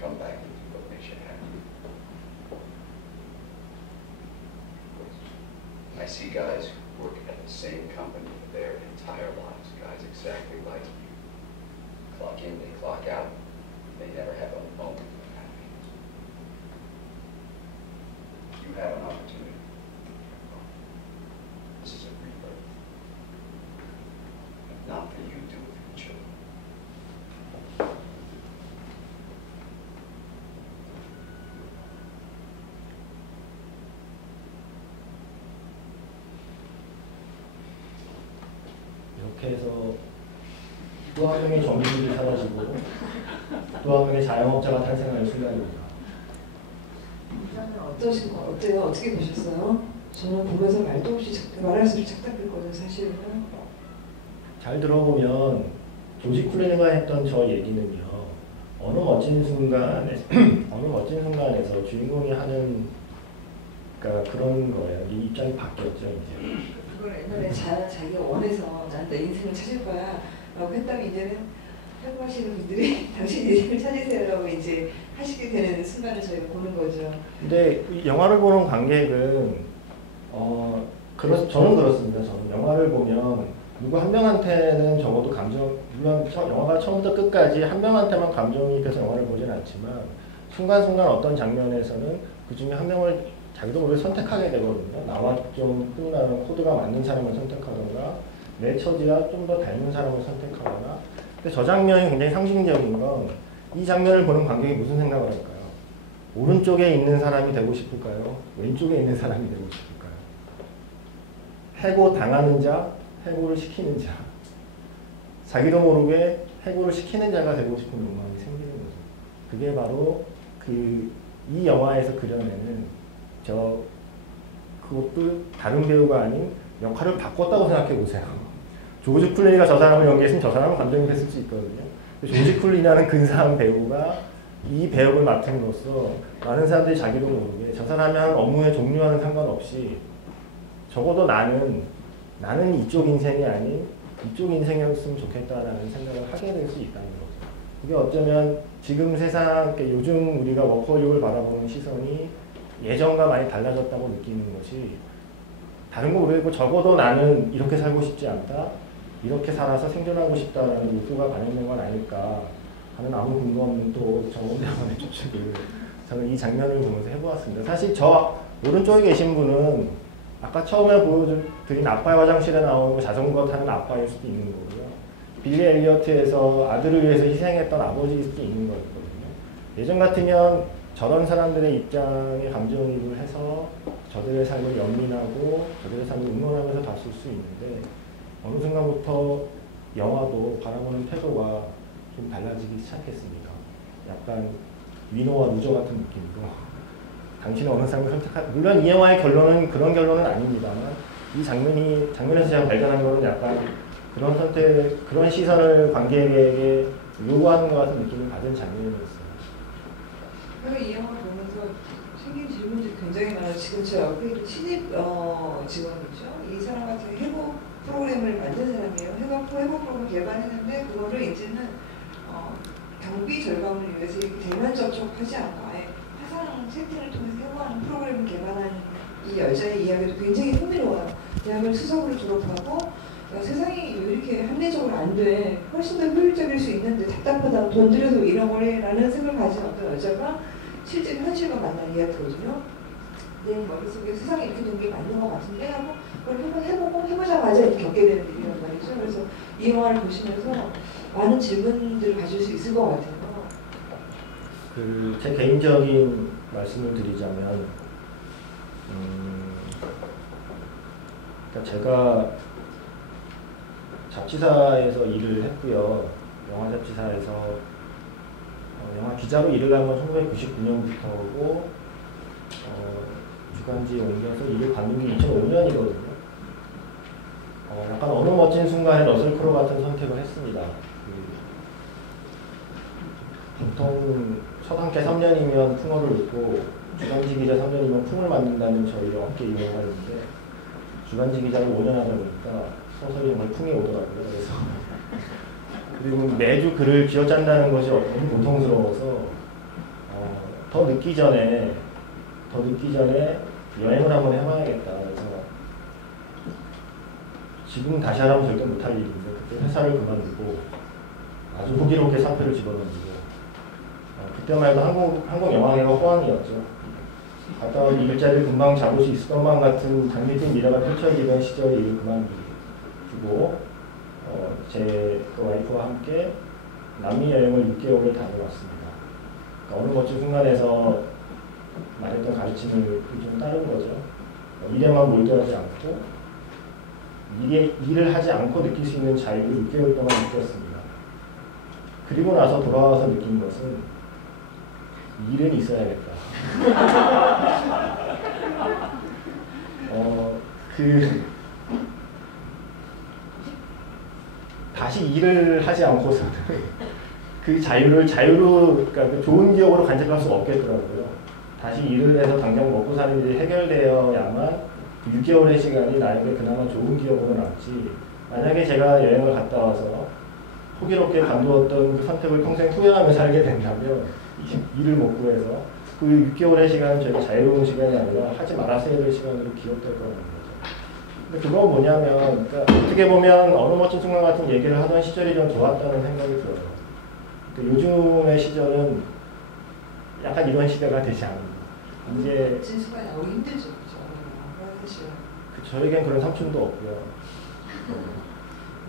Come back and do what makes you happy. I see guys who work at the same company for their entire lives, guys exactly like you. Clock in, they clock out. They never have a moment of happiness. You have an opportunity. This is a rebirth. If not for you, do it for your children. 이렇게 해서 또 한 명의 정규직이 사라지고 또 한 명의 자영업자가 탄생하는 순간입니다. 어때요? 어떻게 보셨어요? 저는 보면서 말도 없이 말할수록 착답했거든요, 사실은. 잘 들어보면 조지 클루니가 했던 저 얘기는요. 어느 멋진 순간에서 주인공이 하는 그러니까 그런 거예요. 이 입장이 바뀌었죠 이제. 그걸 옛날에 자기가 원해서 난 내 인생을 찾을 거야 라고 했다면 이제는 활동하시는 분들이 당신 인생을 찾으세요라고 이제 하시게 되는 순간을 저희가 보는 거죠. 근데 이 영화를 보는 관객은 저는 그렇습니다. 저는 영화를 보면 누구 한 명한테는 적어도 물론 영화가 처음부터 끝까지 한 명한테만 감정이입해서 영화를 보진 않지만 순간순간 어떤 장면에서는 그 중에 한 명을 자기도 모르게 선택하게 되거든요. 나와 좀 흥이 나는 코드가 맞는 사람을 선택하거나 내 처지와 좀 더 닮은 사람을 선택하거나. 근데 저 장면이 굉장히 상징적인 건 이 장면을 보는 관객이 무슨 생각을 할까요? 오른쪽에 있는 사람이 되고 싶을까요? 왼쪽에 있는 사람이 되고 싶을까요? 해고 당하는 자, 해고를 시키는 자. 자기도 모르게 해고를 시키는 자가 되고 싶은 욕망이 생기는 거죠. 그게 바로 이 영화에서 그려내는 그것도 다른 배우가 아닌 역할을 바꿨다고 생각해 보세요. 조지 클루니가 저 사람을 연기했으면 저 사람은 감정이입했을 수 있거든요. 조지 클루니라는 근사한 배우가 이 배역을 맡음으로써 많은 사람들이 자기도 모르게 저 사람이 하는 업무의 종류와는 상관없이 적어도 나는 이쪽 인생이 아닌 이쪽 인생이었으면 좋겠다라는 생각을 하게 될 수 있다는 거죠. 그게 어쩌면 지금 세상, 요즘 우리가 워커홀릭을 바라보는 시선이 예전과 많이 달라졌다고 느끼는 것이 다른 거 모르겠고 적어도 나는 이렇게 살고 싶지 않다. 이렇게 살아서 생존하고 싶다라는 욕구가 반영된 건 아닐까 하는 아무 근거 없는 또 정원대원의 추측을 저는 이 장면을 보면서 해보았습니다. 사실 저 오른쪽에 계신 분은 아까 처음에 보여드린 아빠의 화장실에 나오는 자전거 타는 아빠일 수도 있는 거고요. 빌리 엘리어트에서 아들을 위해서 희생했던 아버지일 수도 있는 거거든요. 예전 같으면 저런 사람들의 입장에 감정이입을 해서 저들의 삶을 연민하고 저들의 삶을 응원하면서 봤을 수 있는데 어느 순간부터 영화도 바라보는 태도가 좀 달라지기 시작했습니다. 약간 위너와 루저 같은 느낌으로 당신은 어느 사람을 물론 이 영화의 결론은 그런 결론은 아닙니다만 이 장면에서 제가 발견한 것은 약간 그런 선택, 그런 시선을 관객에게 요구하는 것 같은 느낌을 받은 장면이었어요. 이 영화 보면서 생긴 질문들이 굉장히 많아요. 지금 저 옆에 신입 직원이죠. 이 사람 같은 해고 프로그램을 만든 사람이에요. 해고 프로그램 개발했는데 그거를 이제는 경비 절감을 위해서 대면 접촉하지 않고 아예 화상 채팅을 통해서 해고하는 프로그램을 개발한 이 여자의 이야기도 굉장히 흥미로워요. 대학을 수석으로 졸업하고 세상이 왜 이렇게 합리적으로 안 돼? 훨씬 더 효율적일 수 있는데 답답하다고 돈 들여서 이런 거래라는 생각을 가진 어떤 여자가 실제 현실과 만난 이야기거든요. 내 머릿속에 세상에 이렇게 된 게 맞는 것 같은데 하고 그걸 한번 해보고 해보자마자 이렇게 겪게 되는 일이란 말이죠. 그래서 이 영화를 보시면서 많은 질문들을 가질 수 있을 것 같아요. 제 개인적인 말씀을 드리자면 그러니까 제가 잡지사에서 일을 했고요. 영화 잡지사에서 영화 기자로 일을 한 건 1999년부터고 주간지에 옮겨서 일을 받는 게 2005년이거든요. 약간 어느 멋진 순간에 러셀 크로 같은 선택을 했습니다. 보통 첫 함께 3년이면 풍어를 읽고 주간지 기자 3년이면 풍을 만든다는 저희 업계 유행가 있는데 주간지 기자를 5년 하다 보니까 소설이 정말 풍이 오더라고요. 그래서 그리고 매주 글을 쥐어짠다는 것이 너무 고통스러워서 더 늦기 전에 여행을 한번 해봐야겠다. 그래서 지금 다시 하라면 절대 못할 일인데 그때 회사를 그만두고 아주 호기롭게 사표를 집어던지고 그때 말도 한국 영화계가 호황이었죠. 갔다 와서 일자리를 금방 잡을 수 있을 것만 같은 장밋빛 미래가 펼쳐지던 시절에 일을 그만두고 제 와이프와 함께 남미 여행을 6개월을 다녀왔습니다. 그러니까 어느 멋진 순간에서 말했던 가르침을 좀 따른 거죠. 일에만 몰두하지 않고 일을 하지 않고 느낄 수 있는 자유를 6개월 동안 느꼈습니다. 그리고 나서 돌아와서 느낀 것은 일은 있어야겠다. 다시 일을 하지 않고서는 그 자유로 그러니까 그 좋은 기억으로 간직할 수 없겠더라고요. 다시 일을 해서 당장 먹고 사는 일이 해결되어야만 6개월의 시간이 나에게 그나마 좋은 기억으로 남지. 만약에 제가 여행을 갔다 와서 호기롭게 관두었던 그 선택을 평생 후회하며 살게 된다면 일을 못 구해서 그 6개월의 시간은 저희가 자유로운 시간이 아니라 하지 말았어야 될 시간으로 기억될 거라는 거죠. 근데 그건 뭐냐면 그러니까 어떻게 보면 어느 멋진 순간 같은 얘기를 하던 시절이 좀 좋았다는 생각이 들어요. 그러니까 요즘의 시절은 약간 이런 시대가 되지 않는 이제 진수가 나오기 힘들죠, 그죠? 사실. 저에겐 그런 삼촌도 없고요.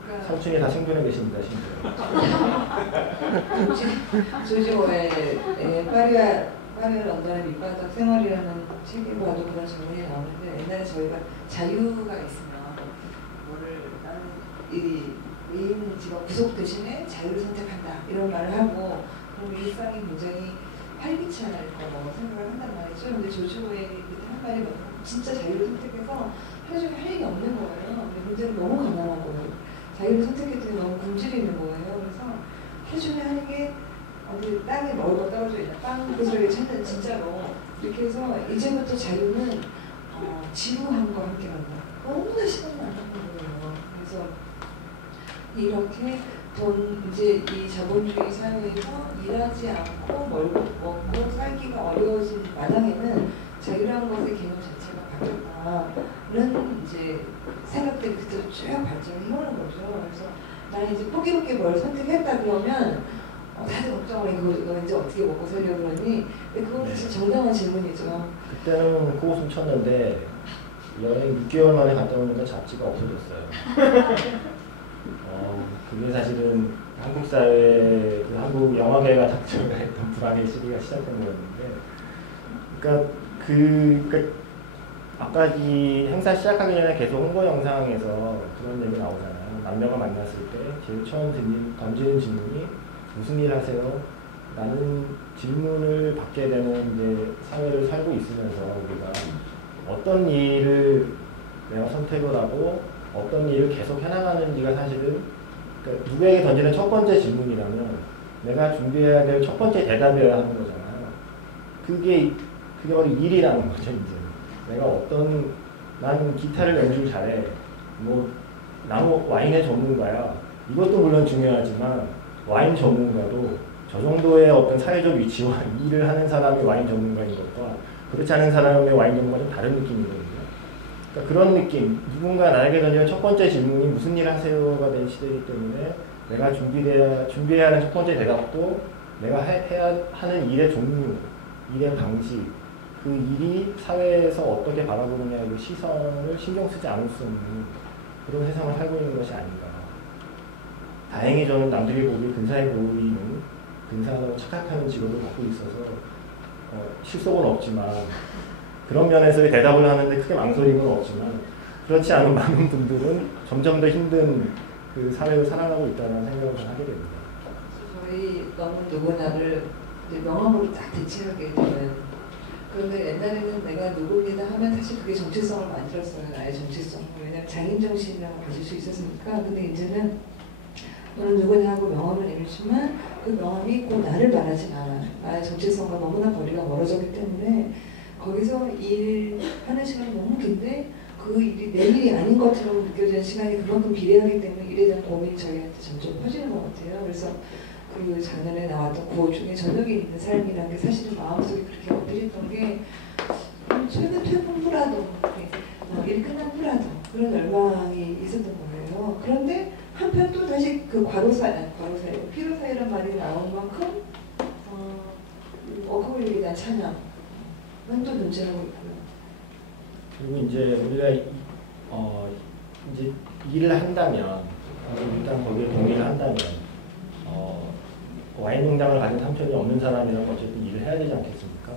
그러니까 삼촌이 다 생존해 계십니다, 심지어. 조지 오웰의 파리와 런던의 밑바닥 생활이라는 책을 봐도 그런 장면이 나오는데 옛날에 저희가 자유가 있으면 나는 이 의인 직업 구속 대신에 자유를 선택한다 이런 말을 하고 그럼 일상이 굉장히 활기찬 거라고 생각을 한단 말이죠. 근데 조지 오웰이 그때 한 말이 진짜 자유를 선택해서 하루 종일 할 일이 없는 거예요. 근데 문제는 너무 가난한 거예요. 자유를 선택했더니 너무 굶주리는 거예요. 그래서 하루 종일 하는 게 어디 땅에 먹을 거 떨어져 있나 빵 구슬하게 찾는 진짜로 이렇게 해서 이제부터 자유는 지루함과 함께 간다. 너무나 시간이 안 남는 거예요. 그래서 이렇게 이제 이 자본주의 사회에서 일하지 않고 먹고 살기가 어려워진 마당에는 자유라는 것의 개념 자체가 바뀌었다는 이제 생각들이 그때부터 쭉 발전을 해오는 거죠. 그래서 나는 이제 포기롭게 뭘 선택했다 그러면 다들 걱정을 해. 너 이제 어떻게 먹고 살려고 그러니? 근데 그건 사실 정당한 질문이죠. 그때는 코웃음 쳤는데 여행 6개월 만에 갔다 오니까 잡지가 없어졌어요. 그게 사실은 한국 사회, 한국 영화계가 닥쳐했던 불안의 시기가 시작된 거였는데, 그러니까 아까 이 행사 시작하기 전에 계속 홍보 영상에서 그런 얘기 나오잖아요. 남녀가 만났을 때 제일 처음 던지는 질문이 무슨 일 하세요? 라는 질문을 받게 되는 이제 사회를 살고 있으면서 우리가 어떤 일을 내가 선택을 하고 어떤 일을 계속 해나가는지가 사실은 그러니까 누구에게 던지는 첫 번째 질문이라면 내가 준비해야 될 첫 번째 대답이어야 하는 거잖아요. 그게 바로 일이라는 거죠, 이제. 내가 난 기타를 연주를 잘해. 나는 와인의 전문가야. 이것도 물론 중요하지만 와인 전문가도 저 정도의 어떤 사회적 위치와 일을 하는 사람이 와인 전문가인 것과 그렇지 않은 사람의 와인 전문가는 좀 다른 느낌이거든요. 그러니까 그런 느낌, 누군가 나에게 던지는 첫 번째 질문이 무슨 일 하세요가 된 시대이기 때문에 내가 준비해야 하는 첫 번째 대답도 내가 해야 하는 일의 종류, 일의 방식, 그 일이 사회에서 어떻게 바라보느냐의 그 시선을 신경 쓰지 않을 수 없는 그런 세상을 살고 있는 것이 아닌가. 다행히 저는 남들이 보기 근사해 보이는 근사하다고 착각하는 직업을 갖고 있어서 실속은 없지만 그런 면에서의 대답을 하는데 크게 망설임은 없지만 그렇지 않은 많은 분들은 점점 더 힘든 그 사회를 살아가고 있다는 생각을 하게 됩니다. 저희 너무 누구나를 명함으로 딱 대체하게 되는. 그런데 옛날에는 내가 누구입니다 하면 사실 그게 정체성을 만들었어요. 나의 정체성을. 왜냐하면 장인정신이라고 가질 수 있었으니까. 근데 이제는 너는 누구냐 하고 명함을 내밀지만 그 명함이 꼭 나를 말하지 않아. 나의 정체성과 너무나 거리가 멀어졌기 때문에 거기서 일하는 시간이 너무 긴데 그 일이 내 일이 아닌 것처럼 느껴지는 시간이 그만큼 비례하기 때문에 일에 대한 고민이 저희한테 점점 커지는 것 같아요. 그래서 그 작년에 나왔던 구호 중에 저녁에 있는 삶이라는 게 사실은 마음속에 그렇게 엎드렸던 게 최근 퇴근 후라도 일 끝난 후라도 그런 열망이 있었던 거예요. 그런데 한편 또 다시 그 피로 사이란 말이 나온 만큼 그거에 대한 찬양은 또 존재하고 있고요. 그리고 이제 우리가 이제 일을 한다면 일단 거기에 동의를 한다면 와인 농장을 가진 삼촌이 없는 사람이라면 어쨌든 일을 해야 되지 않겠습니까?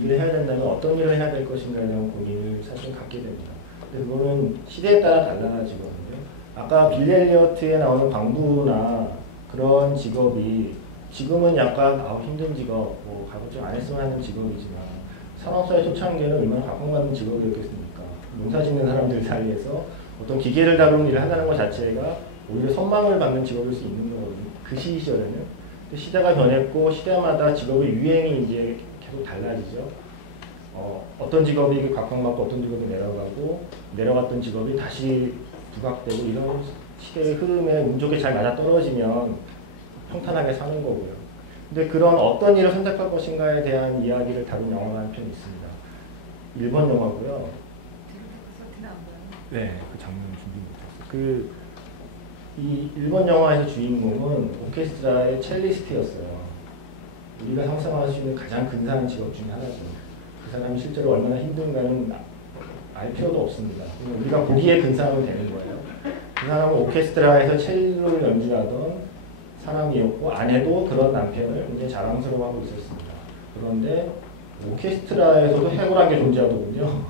일을 해야 된다면 어떤 일을 해야 될 것인가에 대한 고민을 사실 갖게 됩니다. 근데 그거는 시대에 따라 달라지거든요. 아까 빌리 엘리어트에 나오는 광부나 그런 직업이 지금은 약간 힘든 직업, 가급적 안 했으면 하는 직업이지만 산업사회 초창기에는 얼마나 각광받는 직업이었겠습니까? 농사 짓는 사람들 사이에서 어떤 기계를 다루는 일을 한다는 것 자체가 오히려 선망을 받는 직업일 수 있는 거거든요. 그 시절에는. 시대가 변했고 시대마다 직업의 유행이 이제 계속 달라지죠. 어떤 직업이 각광받고 어떤 직업이 내려가고 내려갔던 직업이 다시 부각되고 이런 식의 흐름에 운 좋게 잘 맞아 떨어지면 평탄하게 사는 거고요. 근데 그런 어떤 일을 선택할 것인가에 대한 이야기를 다룬 영화가 한 편 있습니다. 일본 영화고요. 네, 그 장면 준비 못했어요. 이 일본 영화에서 주인공은 오케스트라의 첼리스트였어요. 우리가 상상할 수 있는 가장 근사한 직업 중에 하나죠. 그 사람이 실제로 얼마나 힘든가는 알 필요도 없습니다. 우리가 보기에 근사하면 되는 거예요. 그 사람은 오케스트라에서 첼로를 연주하던 사람이었고 아내도 그런 남편을 굉장히 자랑스러워하고 있었습니다. 그런데 오케스트라에서도 해고란 게 존재하더군요.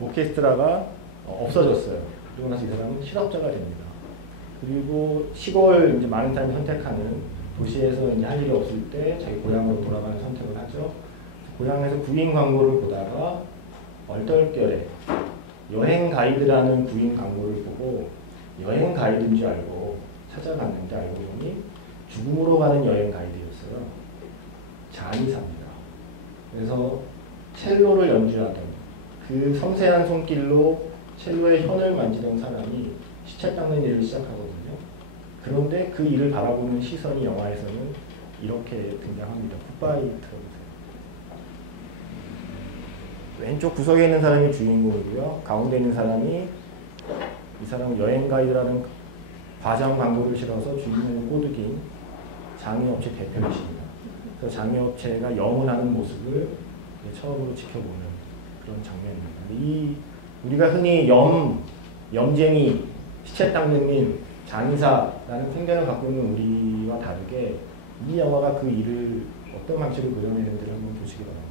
오케스트라가 없어졌어요. 그리고 나서 이 사람은 실업자가 됩니다. 그리고 시골 이제 많은 사람이 선택하는 도시에서 이제 할 일이 없을 때 자기 고향으로 돌아가는 선택을 하죠. 고향에서 구인 광고를 보다가 얼떨결에 여행 가이드라는 구인 광고를 보고 여행 가이드인 줄 알고 찾아갔는데 알고 보니 죽음으로 가는 여행 가이드였어요. 장의사입니다. 그래서 첼로를 연주하던 그 섬세한 손길로 첼로의 현을 만지던 사람이 시체 닦는 일을 시작하거든요. 그런데 그 일을 바라보는 시선이 영화에서는 이렇게 등장합니다. 굿바이 트러블. 왼쪽 구석에 있는 사람이 주인공이고요. 가운데 있는 사람이 이 사람은 여행 가이드라는 과장 광고를 실어서 주인공을 꼬드긴 장애업체 대표이십니다. 그래서 장애업체가 영원하는 모습을 처음으로 지켜보는 그런 장면입니다. 우리가 흔히 염쟁이, 시체 닦는 일, 장의사라는 편견을 갖고 있는 우리와 다르게 이 영화가 그 일을 어떤 방식으로 그려내는지를 한번 보시기 바랍니다.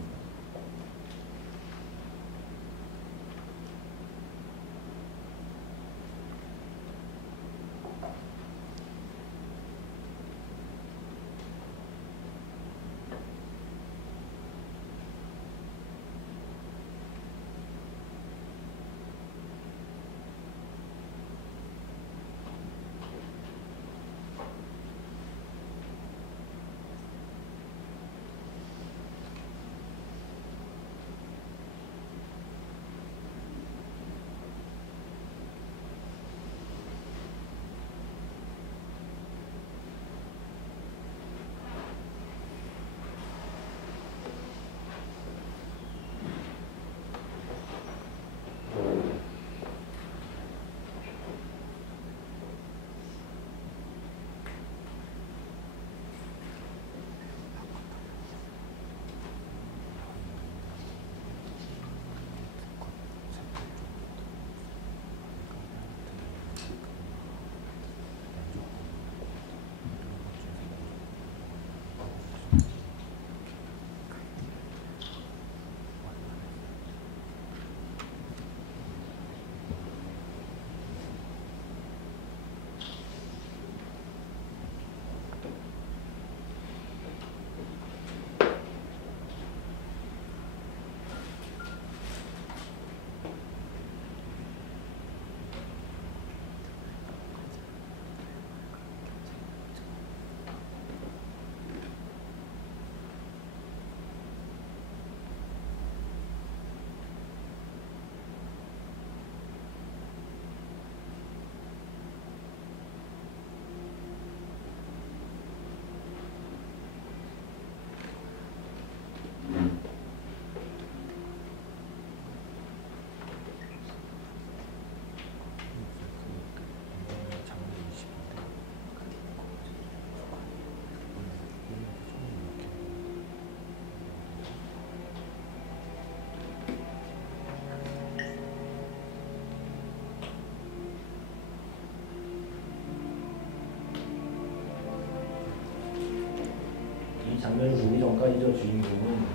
장면을 보기 전까지 저 주인공은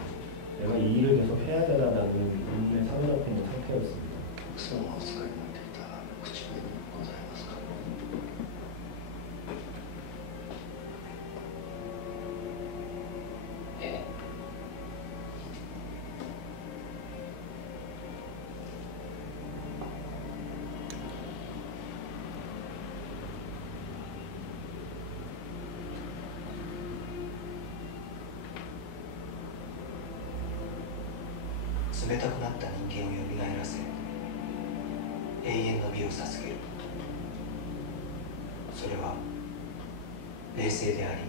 내가 이 일을 계속 해야 되나라는 의문에 사로잡혀 있는 상태였습니다. 草がお使いになっていた口紅ございますか？ええ。冷冷たくなった人間をよみがえらせ永遠の美を授ける。それは冷静であり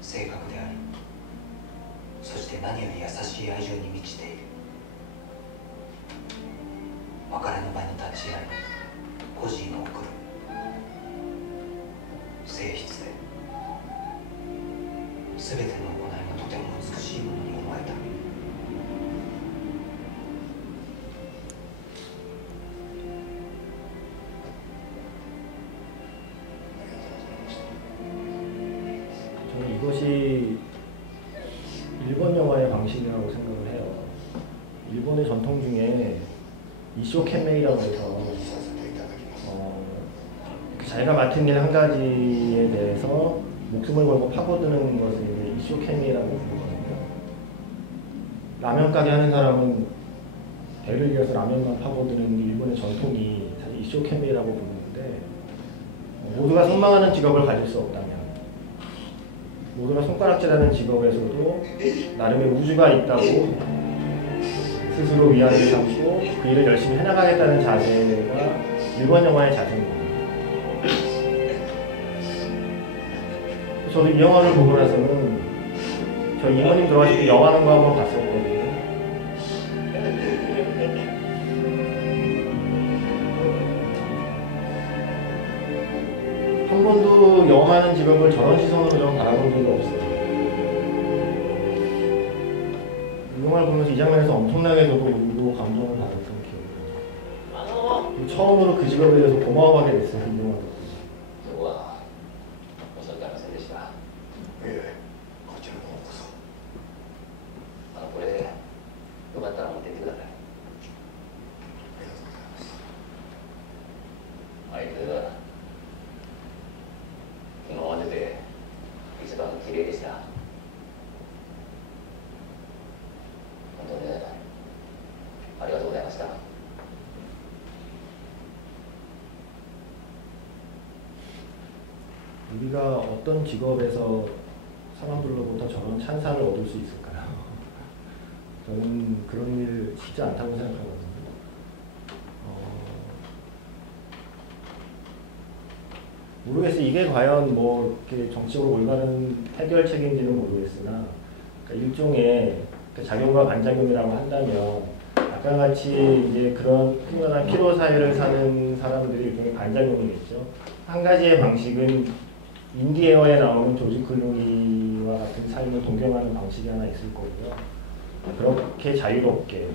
正確であり、そして何より優しい愛情に満ちている。別れの場に立ち会い故人を送る。誠実で全ての行いがとても美しいものに思えた。저는 이것이 일본 영화의 방식이라고 생각을 해요. 일본의 전통 중에 이쇼켄메이라고 해서 자기가 맡은 일 한 가지에 대해서 목숨을 걸고 파고드는 것을 이제 이쇼켄메이라고 부르거든요. 라면 가게 하는 사람은 배를 이어서 라면만 파고드는 일본의 전통이 사실 이쇼켄메이라고 부르는데, 모두가 선망하는 직업을 가질 수 없다면, 모두가 손가락질하는 직업에서도 나름의 우주가 있다고 스스로 위안을 삼고 그 일을 열심히 해나가겠다는 자세가 일본 영화의 자세입니다. 저도 이 영화를 보고 나서는 저 이모님 들어가실 때 영화하는 거 한번 봤었거든요. 한 번도 영화하는 직업을 저런 시선으로 좀 바라본 적이 없어요. 이 영화를 보면서 이 장면에서 엄청나게 저도 울고 감동을 받았던 기억이 나요. 처음으로 그 직업에 대해서 고마워하게 됐어요, 이 영화를. 遅くありませんでした。こちらの方こそ。これよかったら持っていってください。あいつ今までで一番綺麗でした。本当にありがとうございました。 우리가 어떤 직업에서 사람들로부터 저런 찬사를 얻을 수 있을까요? 저는 그런 일 쉽지 않다고 생각하거든요. 모르겠어요. 이게 과연 뭐 이렇게 정치적으로 올바른 해결책인지는 모르겠으나, 그러니까 일종의 작용과 반작용이라고 한다면, 아까 같이 이제 그런 흔한 피로 사회를 사는 사람들이 일종의 반작용이겠죠. 한 가지의 방식은 인디에어에 나오는 조지 클루니와 같은 삶을 동경하는 방식이 하나 있을 거고요. 그렇게 자유롭게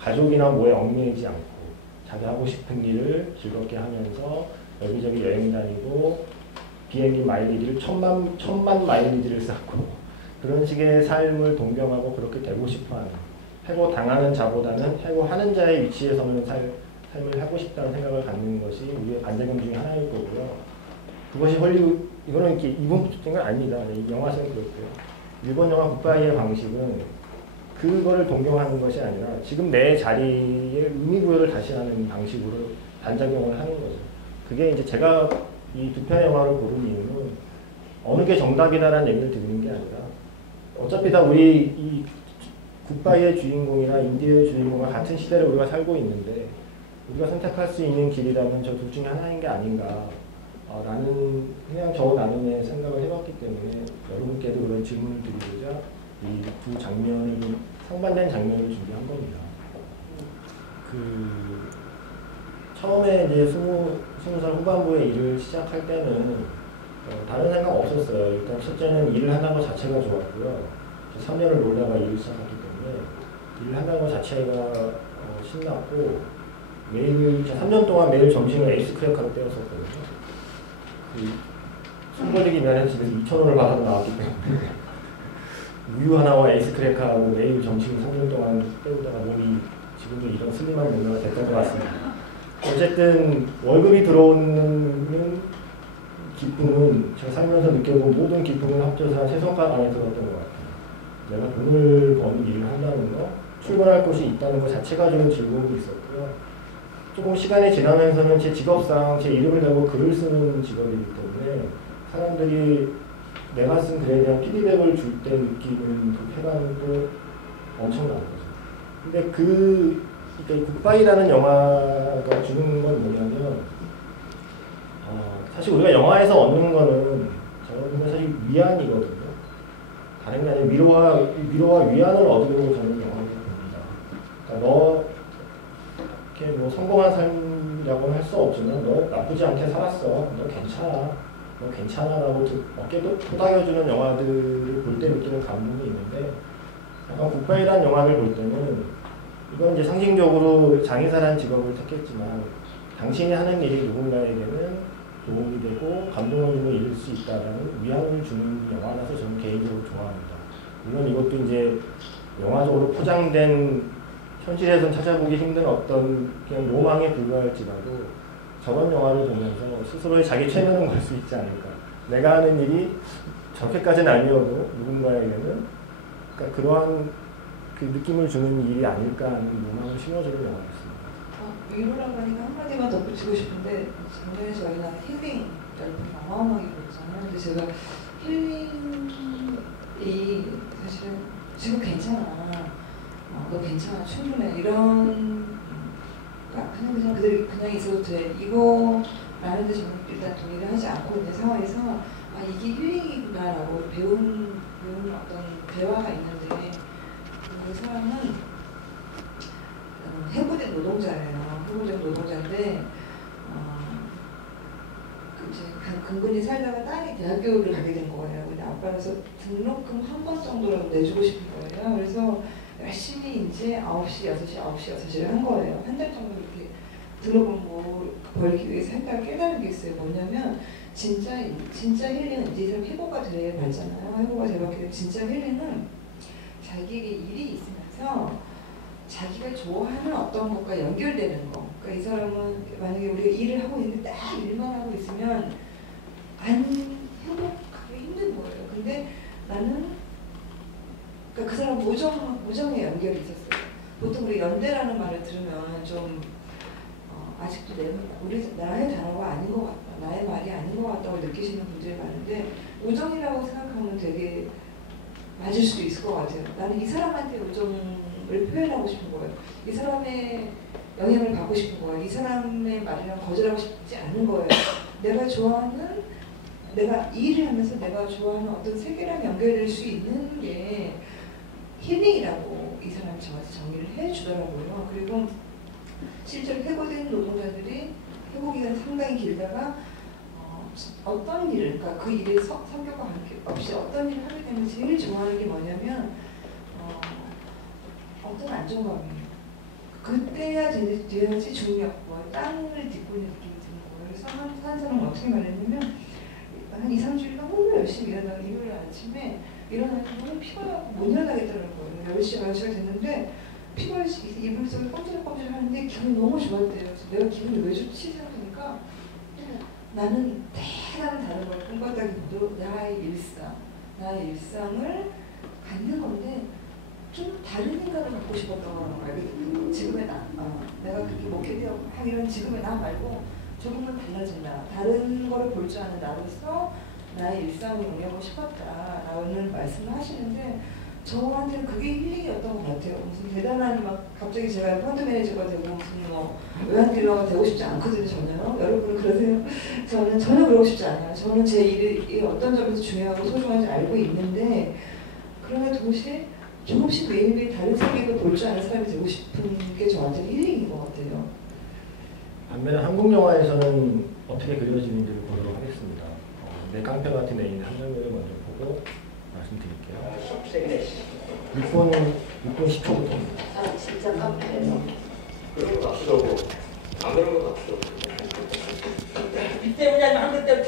가족이나 뭐에 얽매이지 않고 자기 하고 싶은 일을 즐겁게 하면서 여기저기 여행 다니고 비행기 마일리지를 천만 마일리지를 쌓고 그런 식의 삶을 동경하고 그렇게 되고 싶어하는, 해고당하는 자보다는 해고하는 자의 위치에 서는 삶을 하고 싶다는 생각을 갖는 것이 우리의 반작용 중에 하나일 거고요. 그것이 헐리우드, 이거는 이렇게 이분법적인 건 아닙니다. 이 영화에서는 그렇고요. 일본 영화 굿바이의 방식은 그거를 동경하는 것이 아니라 지금 내 자리에 의미부여를 다시 하는 방식으로 반작용을 하는 거죠. 그게 이제 제가 이 두 편의 영화를 고른 이유는 어느 게 정답이다라는 얘기를 드리는 게 아니라, 어차피 다 우리 이 굿바이의 주인공이나 인디의 주인공과 같은 시대를 우리가 살고 있는데 우리가 선택할 수 있는 길이라면 저 둘 중에 하나인 게 아닌가 라는 그냥 저 나름의 생각을 해봤기 때문에 여러분께도 그런 질문을 드리고자 이 두 장면을 좀 상반된 장면을 준비한 겁니다. 처음에 이제 20살 후반부에 일을 시작할 때는 다른 생각 없었어요. 일단 첫째는 일을 한다는 것 자체가 좋았고요. 3년을 놀다가 일을 시작했기 때문에 일을 한다는 것 자체가 신났고, 매일 3년 동안 매일 점심을 에이스 크래커로 때웠었거든요. 손벌리기 면에 집에서 2,000원을 받아서 나왔기 때문에 우유 하나와 에이스 크래커하고 매일 점심 3년 동안 때우다가 몸이 지금도 이런 슬림한 몸매가 됐던 것 같습니다. 어쨌든 월급이 들어오는 기쁨은 제가 살면서 느껴본 모든 기쁨을 합쳐서 한 3손가락 안에 들었던 것 같아요. 내가 돈을 버는 일을 한다는 거, 출근할 곳이 있다는 것 자체가 좀 즐거움이 있었고요. 조금 시간이 지나면서는 제 직업상 제 이름을 달고 글을 쓰는 직업이기 때문에 사람들이 내가 쓴 글에 대한 피드백을 줄 때 느끼는 그 쾌감도 엄청난 거죠. 근데 그러니까 굿바이라는 영화가 주는 건 뭐냐면 사실 우리가 영화에서 얻는 거는 저는 보면 사실 위안이거든요. 다른 게 아니라 위로와 위안을 얻으려고 저는 영화를 봅니다. 그러니까 너 이렇게 뭐 성공한 삶이라고는 할 수 없지만 너 나쁘지 않게 살았어. 너 괜찮아라고 어깨 토닥여주는 영화들을 볼 때 느끼는 감동이 있는데 약간 굿바이라는 영화를 볼 때는 이건 이제 상징적으로 장의사라는 직업을 택했지만 당신이 하는 일이 누군가에게는 도움이 되고 감동을 주는 일일 수 있다라는 위안을 주는 영화라서 저는 개인적으로 좋아합니다. 물론 이것도 이제 영화적으로 포장된 현실에서는 찾아보기 힘든 어떤 그냥 로망에 불과할지라도 저런 영화를 보면서 스스로의 자기 최면을 걸 수 있지 않을까. 내가 하는 일이 저렇게까지는 아니어도 누군가에게는 그러니까 그러한 그 느낌을 주는 일이 아닐까 하는 로망을 심어주는 영화였습니다. 위로라고 하니까 한마디만 덧붙이고 싶은데 작년에 저희가 힐링 어마어마하게 보잖아요. 근데 제가 힐링이 사실은 지금 괜찮아, 너 괜찮아, 충분해 이런 그냥 있어도 돼 이거라는데 저는 일단 동의를 하지 않고 있는 상황에서 이게 힐링이구나라고 배운 어떤 대화가 있는데 그 사람은 해고된 노동자예요. 해고된 노동자인데 이제 근근히 살다가 딸이 대학교를 가게 된 거예요. 근데 아빠는 등록금 한 번 정도라도 내주고 싶은 거예요. 그래서 열심히 이제 9시, 6시를 한 거예요. 한 달 정도 이렇게 등록금 벌기 위해서 한 달 깨달은 게 있어요. 뭐냐면 진짜 힐링은 이제 이 사람 해고가 돼야 말잖아요. 해고가 돼봤기 진짜 힐링은 자기에게 일이 있으면서 자기가 좋아하는 어떤 것과 연결되는 거. 그러니까 이 사람은 만약에 우리가 일을 하고 있는데 딱 일만 하고 있으면 안 행복하기 힘든 거예요. 근데 나는 그러니까 그 사람 우정에 연결이 있었어요. 보통 우리 연대라는 말을 들으면 좀 아직도 나의 단어가 아닌 것 같다. 나의 말이 아닌 것 같다고 느끼시는 분들이 많은데 우정이라고 생각하면 되게 맞을 수도 있을 것 같아요. 나는 이 사람한테 우정을 표현하고 싶은 거예요. 이 사람의 영향을 받고 싶은 거예요. 이 사람의 말이랑 거절하고 싶지 않은 거예요. 내가 일을 하면서 내가 좋아하는 어떤 세계랑 연결될 수 있는 게 힐링이라고 이 사람이 저한테 정의를 해주더라고요. 그리고 실제로 해고된 노동자들이 해고 기간이 상당히 길다가 어떤 일을, 그러니까 그 일의 성격과 관계없이 어떤 일을 하게 되면 제일 좋아하는 게 뭐냐면 어떤 안정감이에요. 그때야 돼야지 중력, 땅을 딛고 있는 느낌이 드는 거예요. 그래서 한 사람은 어떻게 말했냐면 한 2, 3주일 너무 열심히 일하다가 일요일 아침에 일어나니까 너무 피곤하고 못 일어나겠다는 거예요. 10시, 11시가 됐는데 피곤해서 이불 속에 꼼질꼼질 하는데 기분이 너무 좋았대요. 그래서 내가 기분이 왜 좋지 생각하니까 나는 대단한 다른 걸 꿈꿨다기보다 나의 일상을 갖는 건데 좀 다른 인간을 갖고 싶었던 걸 알게 됐고 지금의 내가 그렇게 목회되어 하기는 지금의 나 말고 조금은 달라진다. 다른 거를 볼 줄 아는 나로서 나의 일상을 영위하고 싶었다라는 말씀을 하시는데 저한테는 그게 힐링이었던 것 같아요. 무슨 대단한 갑자기 제가 펀드 매니저가 되고 무슨 외환딜러가 되고 싶지 않거든요. 전혀요. 여러분은 그러세요? 저는 전혀 그러고 싶지 않아요. 저는 제 일이 어떤 점에서 중요하고 소중한지 알고 있는데 그러나 동시에 조금씩 매일매일 다른 세계를 볼 줄 아는 사람이 되고 싶은 게 저한테는 힐링인 것 같아요. 반면에 한국 영화에서는 어떻게 그려지는지를 보도록 하겠습니다. 내 깡패 같은 애인 한 장면을 먼저 보고 말씀드릴게요. 6분 10초부터입니다. 진짜 깜패예요. 그런 거 납치하고 안 그런 거 납치하고 이 때문이 아니면 한국 때문에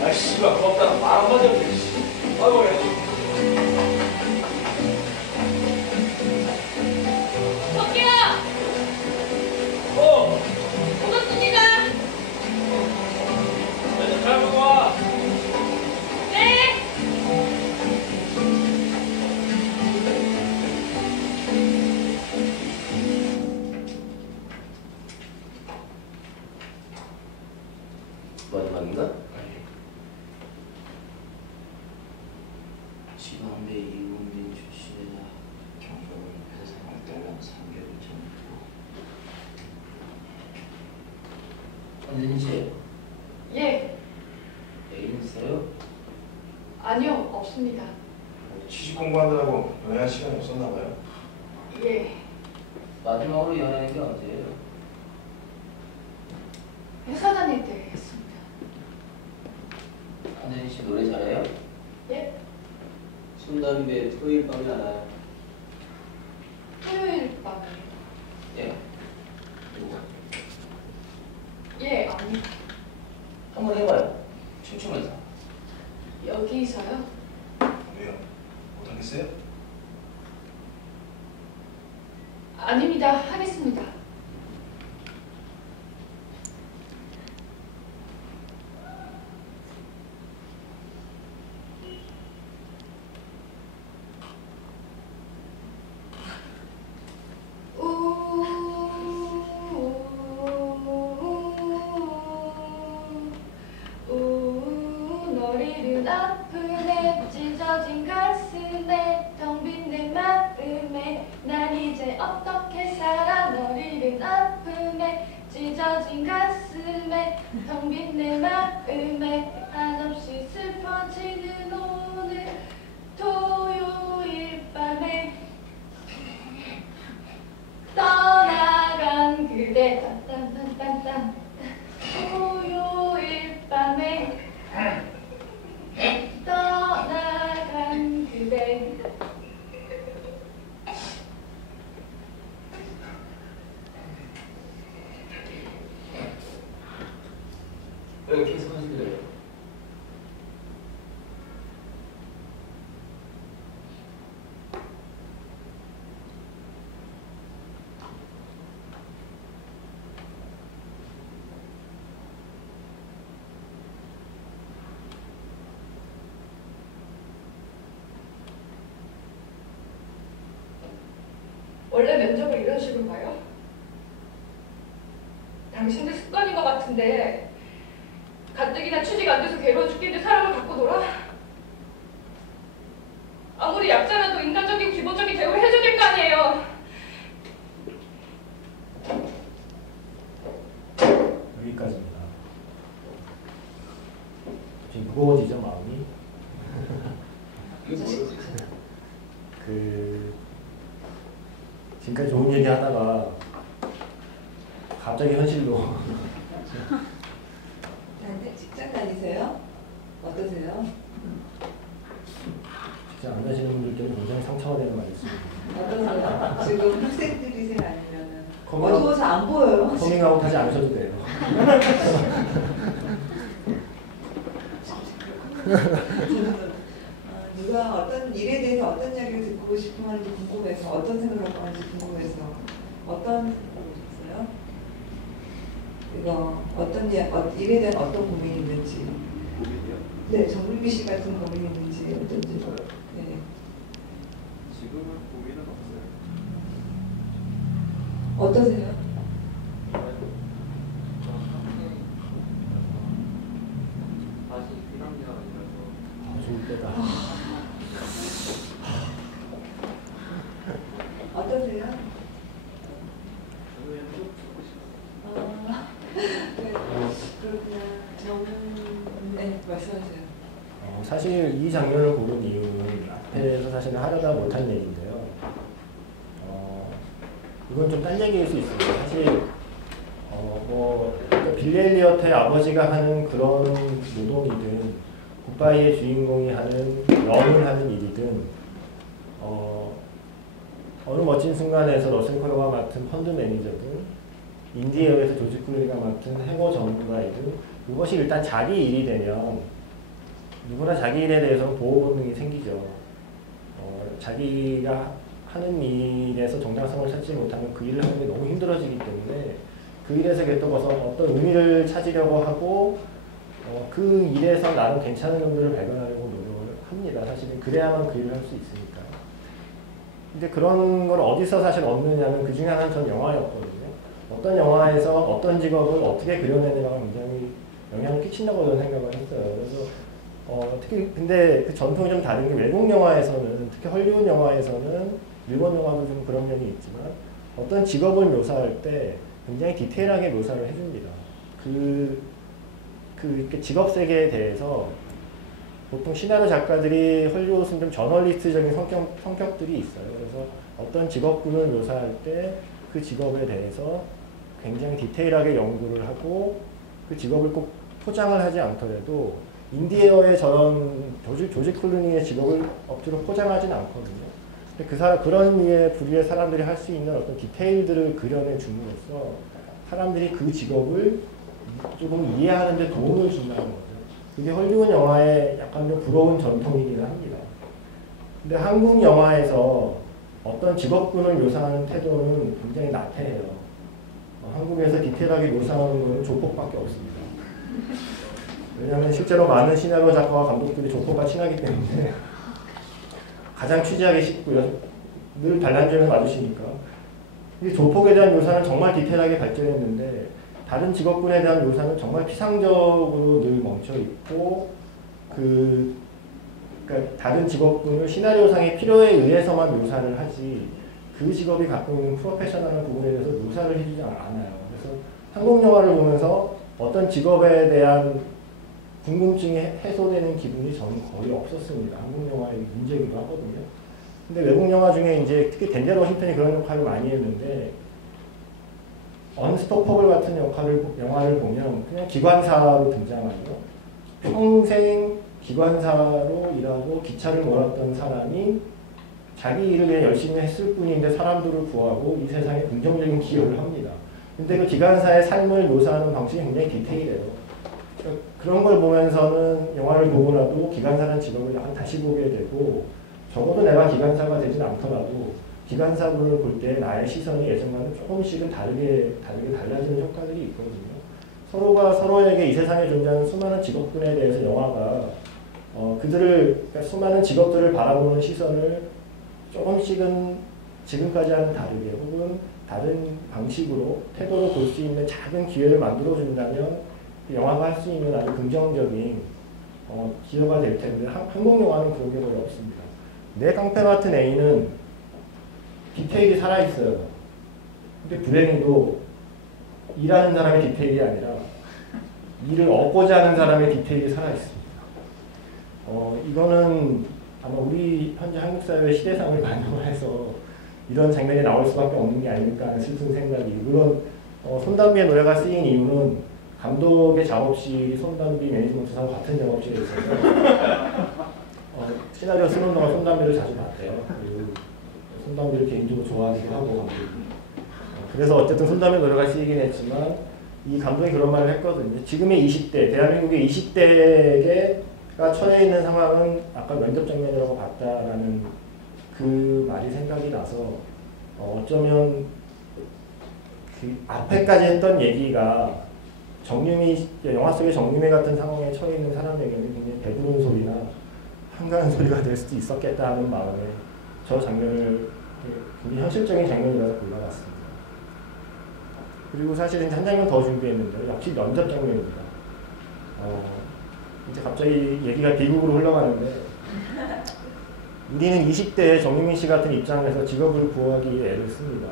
아 씨발 고맙다 말 한마디 없네 아이고야 안재진 씨, 예, 애인 있어요? 아니요, 없습니다. 취직 공부하느라고 연애할 시간이 없었나 봐요. 예, 마지막으로 연애한 게 언제예요? 회사 다닐 때 했습니다. 안재진 씨 노래 잘해요? 예, 손담배 토요일 밤에 알아요? 토요일 밤에. 예. 예, 아닙니다. 한번 해봐요. 춤추면서. 여기서요? 왜요? 못하겠어요? 아닙니다. 하겠습니다. 너리는 아프네 찢어진 가슴에 텅 빈 내 마음에 난 이제 어떻게 살아 너리는 아프네 찢어진 가슴에 텅 빈 내 마음에 한없이 슬퍼지는 오늘 토요일 밤에 떠나간 그대 딴딴딴딴 토요일 밤에 떠나간 그대 왜 계속 하시더래요? 원래 면접을 이런 식으로 봐요? 당신들 습관인 것 같은데 가뜩이나 취직 안 돼서 괴로워 죽겠는데 사람을 갖고 놀아? 아무리 약자라도 인간적인 기본적인 대우를 해줘야 될 거 아니에요. 여기까지입니다. 지금 무거워지죠 마음이? 이게 뭐예요? 지금까지 좋은 얘기 하다가 갑자기 현실로 직장 다니세요? 어떠세요? 직장 안 가시는 분들께는 굉장히 상처가 되는 말씀입니다. 어떠세요? 지금 학생들이세요? 아니면 커밍아웃- 어두워서 안 보여요? 커밍아웃 하지 않으셔도 돼요. 누가 어떤 일에 대해서 어떤 이야기를 듣고 싶어 하는지 궁금해서 어떤 생각을 하고 하는지 궁금해서 어떤 생각을 하셨어요? 이거 어떤 일에 대한 어떤 고민이 있는지 고민이요? 네, 정민기 씨 같은 고민이 있는지 어떤지 네. 지금은 고민은 없어요. 어떠세요? 아직 1학년이라서 좋을 때다. 어떠세요? 저는 좀 듣고 싶어요. 네, 그렇구나. 네, 말씀하세요. 사실 이 장면을 고른 이유는 앞에서 사실은 하려다 못한 얘기인데요. 이건 좀 딴 얘기일 수 있습니다. 사실 그러니까 빌리 엘리엇의 아버지가 하는 그런 노동이든 굿바이의 주인공이 하는 영을 하는 일이든 어느 멋진 순간에서 러셀 크로우가 맡은 펀드 매니저든 인디에어에서 조지 클루니가 맡은 해고 전문가이든 이것이 일단 자기 일이 되면 누구나 자기 일에 대해서는 보호 본능이 생기죠. 자기가 하는 일에서 정당성을 찾지 못하면 그 일을 하는 게 너무 힘들어지기 때문에 그 일에서 겠어서 어떤 의미를 찾으려고 하고 그 일에서 나름 괜찮은 점들을 발견하려고 노력을 합니다. 사실은 그래야만 그 일을 할 수 있으니까. 근데 그런 걸 어디서 사실 얻느냐면 그 중에 하나는 전 영화였거든요. 어떤 영화에서 어떤 직업을 어떻게 그려내느냐가 굉장히 영향을 끼친다고 저는 생각을 했어요. 그래서 특히 근데 그 전통이 좀 다른 게 외국 영화에서는 특히 헐리우드 영화에서는 일본 영화도 좀 그런 면이 있지만 어떤 직업을 묘사할 때 굉장히 디테일하게 묘사를 해줍니다. 이렇게 직업 세계에 대해서 보통 시나리오 작가들이 헐리우드는 좀 저널리스트적인 성격들이 있어요. 그래서 어떤 직업군을 묘사할 때 그 직업에 대해서 굉장히 디테일하게 연구를 하고 그 직업을 꼭 포장을 하지 않더라도 인디에어의 저런 조지 클루니의 직업을 억지로 포장하진 않거든요. 근데 그런 부류의 사람들이 할 수 있는 어떤 디테일들을 그려내 줌으로써 사람들이 그 직업을 조금 이해하는 데 도움을 준다는 거죠. 그게 헐리우드 영화의 약간 좀 부러운 전통이긴 합니다. 근데 한국 영화에서 어떤 직업군을 묘사하는 태도는 굉장히 나태해요. 한국에서 디테일하게 묘사하는 것은 조폭밖에 없습니다. 왜냐하면 실제로 많은 시나리오 작가와 감독들이 조폭과 친하기 때문에 가장 취재하기 쉽고요. 늘 단란주에 맞으시니까. 이 조폭에 대한 묘사는 정말 디테일하게 발전했는데 다른 직업군에 대한 묘사는 정말 피상적으로 늘 멈춰있고 그러니까 다른 직업군을 시나리오상의 필요에 의해서만 묘사를 하지 그 직업이 갖고 있는 프로페셔널한 부분에 대해서 묘사를 해주지 않아요. 그래서 한국 영화를 보면서 어떤 직업에 대한 궁금증이 해소되는 기분이 저는 거의 없었습니다. 한국 영화의 문제이기도 하거든요. 근데 외국 영화 중에 이제 특히 덴젤 워싱턴이 그런 역할을 많이 했는데 언스토퍼블 같은 영화를 보면 그냥 기관사로 등장하죠. 평생 기관사로 일하고 기차를 몰았던 사람이 자기 일을 위해 열심히 했을 뿐인데 사람들을 구하고 이 세상에 긍정적인 기여를 합니다. 근데 그 기관사의 삶을 묘사하는 방식이 굉장히 디테일해요. 그런 걸 보면서는 영화를 보고 나도 기관사라는 직업을 약간 다시 보게 되고 적어도 내가 기관사가 되진 않더라도 기관사분을 볼 때 나의 시선이 예전과는 조금씩은 다르게 달라지는 효과들이 있거든요. 서로가 서로에게 이 세상에 존재하는 수많은 직업군에 대해서 영화가 그러니까 수많은 직업들을 바라보는 시선을 조금씩은 지금까지와는 다르게 혹은 다른 방식으로 태도로 볼 수 있는 작은 기회를 만들어준다면 영화가 할 수 있는 아주 긍정적인 기여가 될 텐데 한국 영화는 그런 게 거의 없습니다. 내 깡패 같은 애인은 디테일이 살아있어요. 근데 불행히도 일하는 사람의 디테일이 아니라 일을 얻고자 하는 사람의 디테일이 살아있습니다. 이거는 아마 우리 현재 한국 사회의 시대상을 반영을 해서 이런 장면이 나올 수밖에 없는 게 아닐까 하는 슬픈 생각이. 물론 손담비의 노래가 쓰인 이유는 감독의 작업실이 손담비 매니지먼트사와 같은 작업실에 있어서 시나리오 쓰는 동안 손담비를 자주 봤대요. 그리고 손담비를 개인적으로 좋아하기도 하고 감독이. 그래서 어쨌든 손담비 노래가 쓰이긴 했지만 이 감독이 그런 말을 했거든요. 지금의 20대, 대한민국의 20대가 처해 있는 상황은 아까 면접 장면이라고 봤다라는 그 말이 생각이 나서 어쩌면 그 앞에까지 했던 얘기가 영화 속의 정유미 같은 상황에 처해 있는 사람에게는 굉장히 배부른 소리나 한가한 소리가 될 수도 있었겠다 하는 마음에 저 장면을 굉장히 현실적인 장면이라서 골라봤습니다. 그리고 사실은 한 장면 더 준비했는데 역시 면접 장면입니다. 이제 갑자기 얘기가 비극으로 흘러가는데 우리는 20대의 정유민 씨 같은 입장에서 직업을 구하기 위해 애를 씁니다.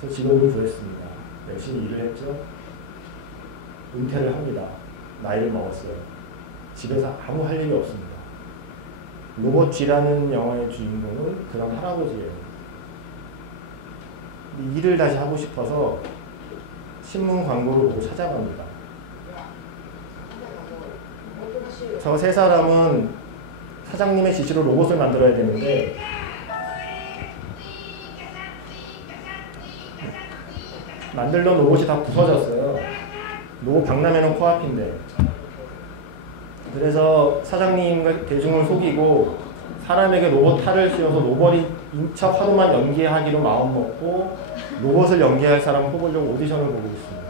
그래서 직업을 구했습니다. 열심히 일을 했죠. 은퇴를 합니다. 나이를 먹었어요. 집에서 아무 할 일이 없습니다. 로봇 G라는 영화의 주인공은 그런 할아버지예요. 일을 다시 하고 싶어서 신문 광고를 보고 찾아갑니다. 저 세 사람은 사장님의 지시로 로봇을 만들어야 되는데 만들던 로봇이 다 부서졌어요. 로봇 박람회는 코앞인데. 그래서 사장님과 대중을 속이고 사람에게 로봇 탈을 씌워서 로봇인 척 하루만 연기하기로 마음먹고 로봇을 연기할 사람을 뽑으려고 오디션을 보고 있습니다.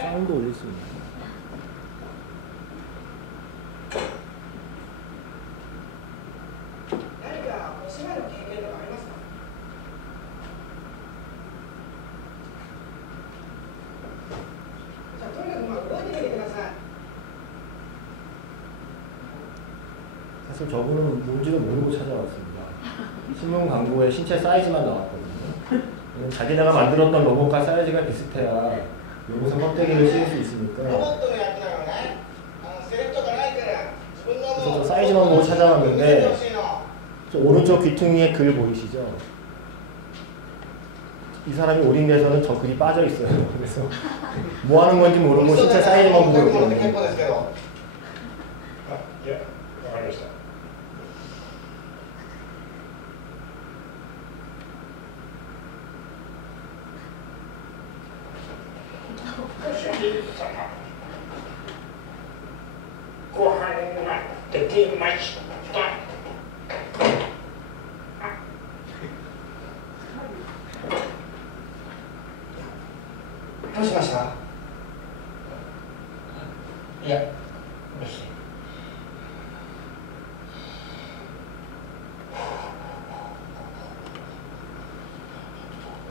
사운드 올릴 수 있나요? 사실 저분은 뭔지도 모르고 찾아왔습니다. 신문 광고에 신체 사이즈만 나왔거든요. 자기네가 만들었던 로봇과 사이즈가 비슷해야 로봇은 껍데기를 씌울 수 있으니까. 그래서 저 사이즈만 보고 찾아왔는데 저 오른쪽 귀퉁이에 글 보이시죠? 이 사람이 오링돼서는 저 글이 빠져 있어요. 그래서 뭐 하는 건지 모르고 신체 사이즈만 보고 있거든요. Yeah, I understand.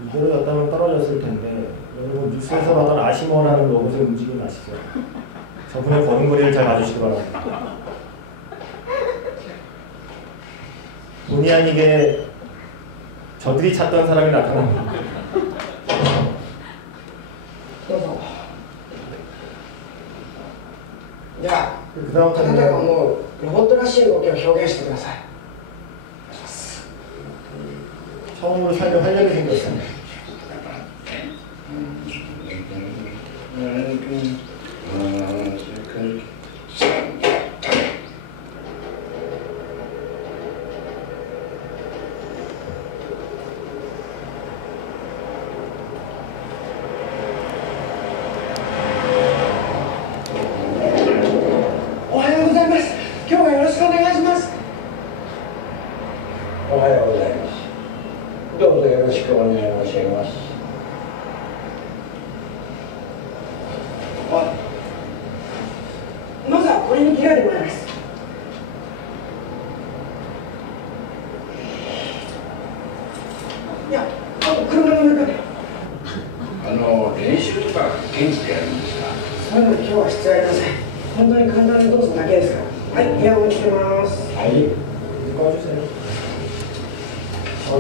이대로였다면 떨어졌을 텐데 여러분 뉴스에서 봤던 아시모라는 로봇의 움직임 아시죠? 저분의 걸음걸이를 잘 봐주시기 바랍니다. 본의 아니게 저들이 찾던 사람이 나타납니다. 자, 그 다음부터는 あなたが思うロボットらしい動きを表現してください。 처음으로 촬영하려고 생겼어요.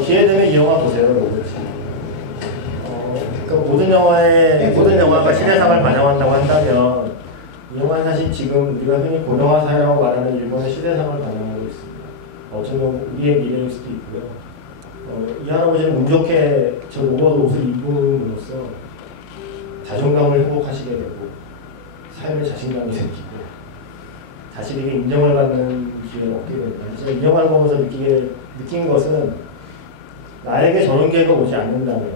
기회 되면 이 영화 보세요, 로봇이. 그러니까 모든 영화가 시대상을 반영한다고 한다면 이 영화는 사실 지금 우리가 흔히 고령화 사회라고 말하는 일본의 시대상을 반영하고 있습니다. 어쩌면 우리의 미래일 수도 있고요. 이 할아버지는 운 좋게 저 로봇 옷을 입음으로써 자존감을 회복하시게 되고 삶에 자신감이 생기고 자신에게 인정을 받는 기회를 얻게 됩니다. 제가 이 영화를 보면서 느낀 것은 나에게 저런 기회가 오지 않는다면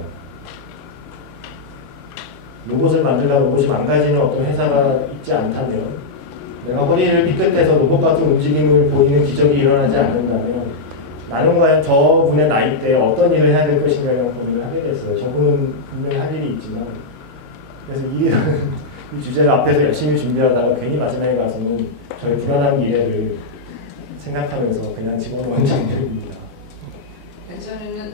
로봇을 만들다가 로봇이 망가지는 어떤 회사가 있지 않다면 내가 허리를 삐끗해서 로봇 같은 움직임을 보이는 기적이 일어나지 않는다면 나는 과연 저분의 나이대에 어떤 일을 해야 될 것인가에 고민을 하게 됐어요. 저분은 분명히 할 일이 있지만 그래서 이 주제를 앞에서 열심히 준비하다가 괜히 마지막에 가서는 저의 불안한 미래를 생각하면서 그냥 집어넣은 장면입니다. 예전에는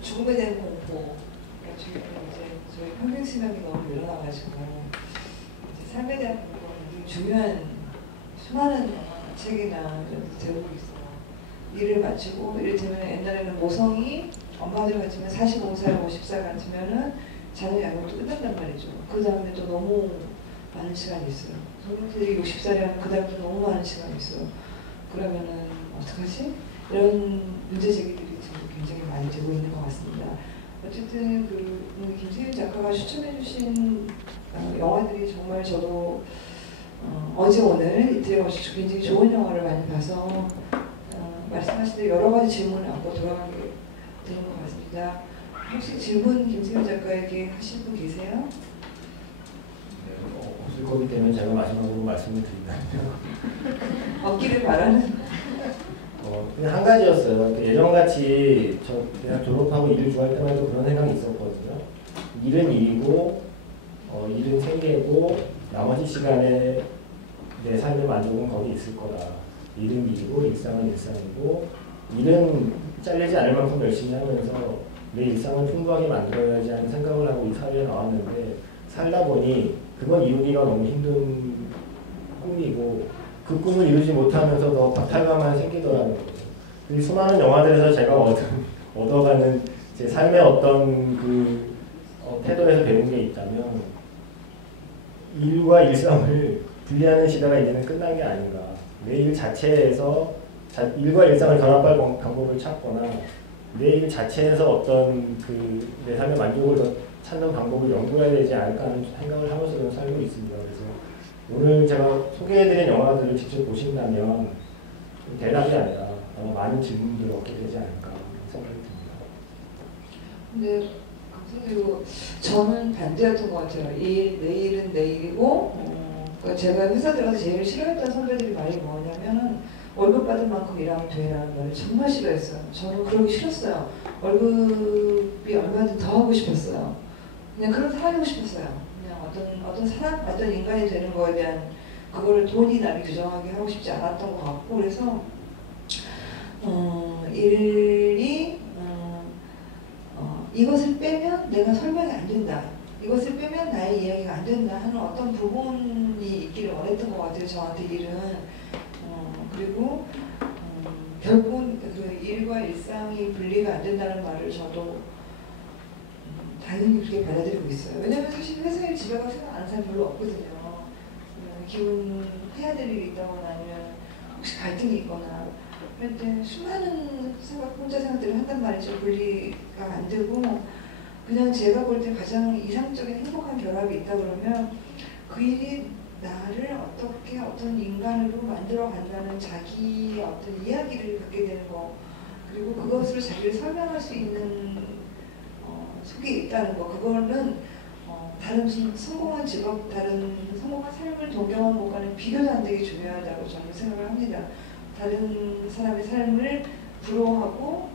죽음에 대한 공포, 지금 이제 저희 평생 수명이 너무 늘어나가지고 이제 삶에 대한 공포가 굉장히 중요한 수많은 책이나 이런 데 제목이 있어요. 일을 마치고 이를테면 옛날에는 모성이 엄마들 같으면 45살, 50살 같으면은 자녀 양육도 끝난단 말이죠. 그 다음에 또 너무 많은 시간이 있어요. 성인들이 60살에 하면 그 다음에 또 너무 많은 시간이 있어요. 그러면은 어떡하지? 이런 문제 제기들이 지금 굉장히 많이 되고 있는 것 같습니다. 어쨌든 오늘 김세윤 작가가 추천해주신 영화들이 정말 저도 어제 오늘 이틀에 걸쳐 굉장히 좋은 영화를 많이 봐서 말씀하신 대로 여러 가지 질문을 안고 돌아가게 되는 것 같습니다. 혹시 질문 김세윤 작가에게 하실 분 계세요? 없을 거기 때문에 제가 마지막으로 말씀을 드린다면 없기를 바라는 그냥 한 가지였어요. 예전같이 저 대학 졸업하고 일을 구할 때만 해도 그런 생각이 있었거든요. 일은 일이고 일은 생계고 나머지 시간에 내 삶의 만족은 거기 있을 거다. 일은 일이고 일상은 일상이고 일은 잘리지 않을 만큼 열심히 하면서 내 일상을 풍부하게 만들어야지 하는 생각을 하고 이 사회에 나왔는데 살다 보니 그건 이루기가 너무 힘든 꿈이고 그 꿈을 이루지 못하면서 더 박탈감만 생기더라고요. 그 수많은 영화들에서 제가 얻어가는 제 삶의 어떤 그 태도에서 배운 게 있다면 일과 일상을 분리하는 시대가 이제는 끝난 게 아닌가. 내 일 자체에서 일과 일상을 결합할 방법을 찾거나 내 일 자체에서 어떤 그 내 삶의 만족을 더 찾는 방법을 연구해야 되지 않을까 하는 생각을 하면서 좀 살고 있습니다. 그래서 오늘 제가 소개해드린 영화들을 직접 보신다면 대답이 아니라 아마 많은 질문들을 얻게 되지 않을까 생각이 듭니다. 근데 그리고 저는 반대였던 것 같아요. 내일은 내일이고 그러니까 제가 회사 들어가서 제일 싫어했던 선배들이 말이 뭐냐면 월급 받은 만큼 일하면 돼라는 말을 정말 싫어했어요. 저는 그러기 싫었어요. 월급이 얼마든 더 하고 싶었어요. 그냥 그런 사람이고 싶었어요. 그냥 어떤 사람, 어떤 인간이 되는 거에 대한 그거를 돈이 나를 규정하게 하고 싶지 않았던 것 같고 그래서 일이 이것을 빼면 내가 설명이 안 된다. 이것을 빼면 나의 이야기가 안 된다 하는 어떤 부분이 있기를 원했던 것 같아요. 저한테 일은. 그리고 결국은 그 일과 일상이 분리가 안 된다는 말을 저도 당연히 그렇게 받아들이고 있어요. 왜냐면 사실 회사에 집에 가서 생각 안 사람 별로 없거든요. 기분 해야 될 일이 있다거나 아니면 혹시 갈등이 있거나 그럴 때 수많은 혼자 생각들을 한단 말이죠. 분리가 안 되고 그냥 제가 볼 때 가장 이상적인 행복한 결합이 있다 그러면 그 일이 나를 어떻게 어떤 인간으로 만들어 간다는 자기의 어떤 이야기를 갖게 되는 거 그리고 그것으로 자기를 설명할 수 있는 속에 있다는 거 그거는 다른 성공한 직업, 다른 성공한 삶을 동경하는 것과는 비교도 안 되게 중요하다고 저는 생각을 합니다. 다른 사람의 삶을 부러워하고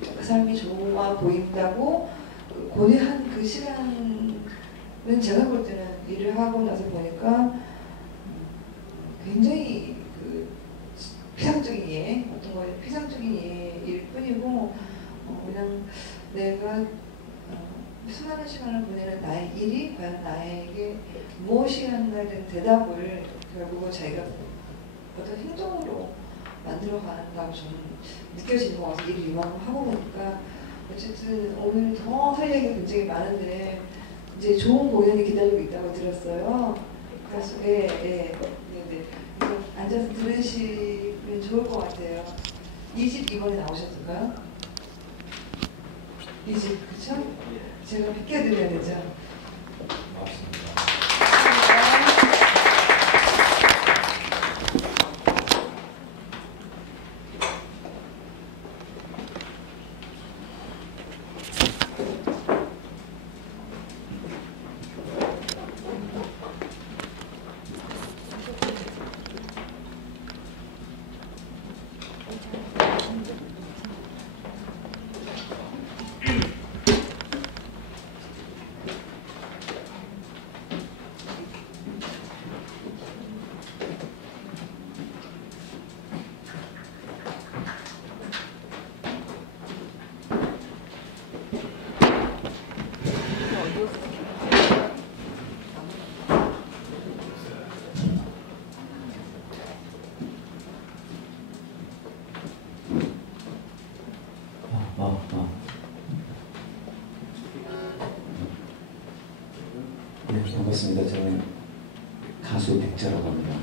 그 삶이 좋아 보인다고 고뇌한 그 시간은 제가 볼 때는 일을 하고 나서 보니까 굉장히 그 피상적인 이해, 어떤 거에 피상적인 이해일 뿐이고 그냥 내가 수많은 시간을 보내는 나의 일이 과연 나에게 무엇이었나 된 대답을 결국은 자기가 어떤 행동으로 만들어 간다고 저는 느껴지는 것 같아요. 일을 이만큼 하고 보니까 어쨌든 오늘 더 할 얘기가 굉장히 많은데 이제 좋은 공연이 기다리고 있다고 들었어요. 그래서 네. 앉아서 들으시면 좋을 것 같아요. 2집 이번에 나오셨을까요? 2집 그쵸? 제가 비켜드려야 되죠? 맞습니다. 네, 반갑습니다. 저는 가수 백자라고 합니다.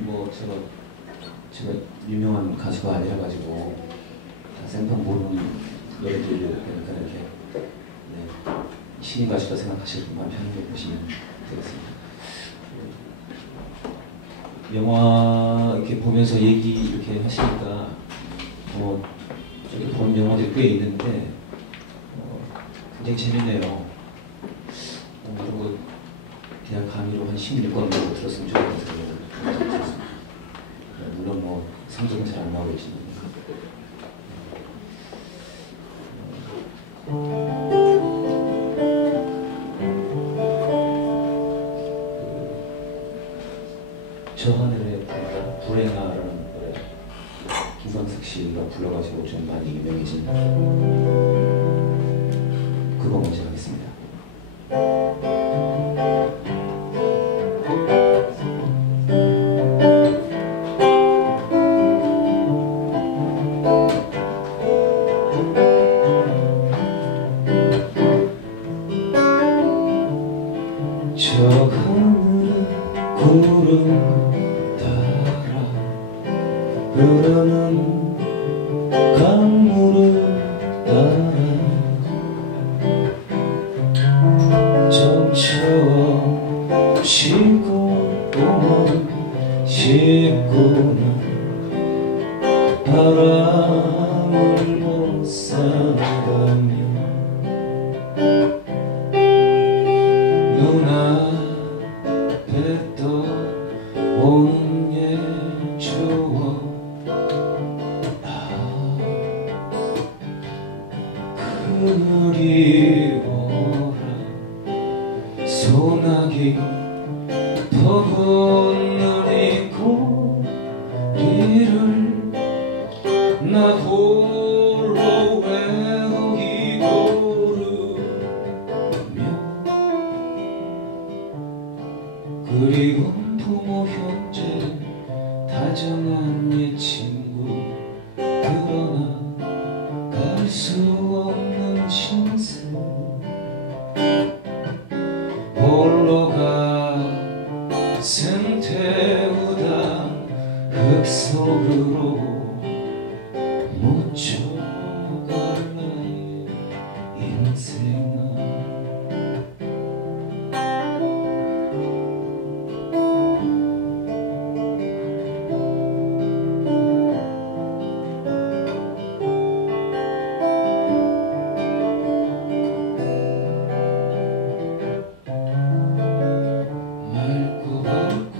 뭐 제가 유명한 가수가 아니라 가지고 다 생판 모르는 노래들을 그러니까 이렇게 신인 가수다 생각하실 분만 편하게 보시면 되겠습니다. 영화 이렇게 보면서 얘기 이렇게 하시니까 저기 본 영화들이 꽤 있는데 굉장히 재밌네요. 그리고 대학 강의로 한 16권 정도 들었으면 좋겠어요. 물론 성적은 잘 안 나오고 계시는데. 저 하늘의 불행아라는 노래 김광석 씨가 불러가지고 좀 많이 유명해진 그거 먼저 하겠습니다. 저 하늘의 구름 따라 흐르는 강물을 따라 점처럼 싣고 오면 싣고는 바람을 못 살아가며 눈앞에 떠오는 옛 추억 그리워라 소나기 퍼붓는 이 고리를 나 홀로 외우기 고르며 그리고 부모 형제 다정한 옛 친구 그러나 갈 수 없는 신세 홀로 가슴 태우다 흙 속으로 묻혀갈 나의 인생아 맑고 밝고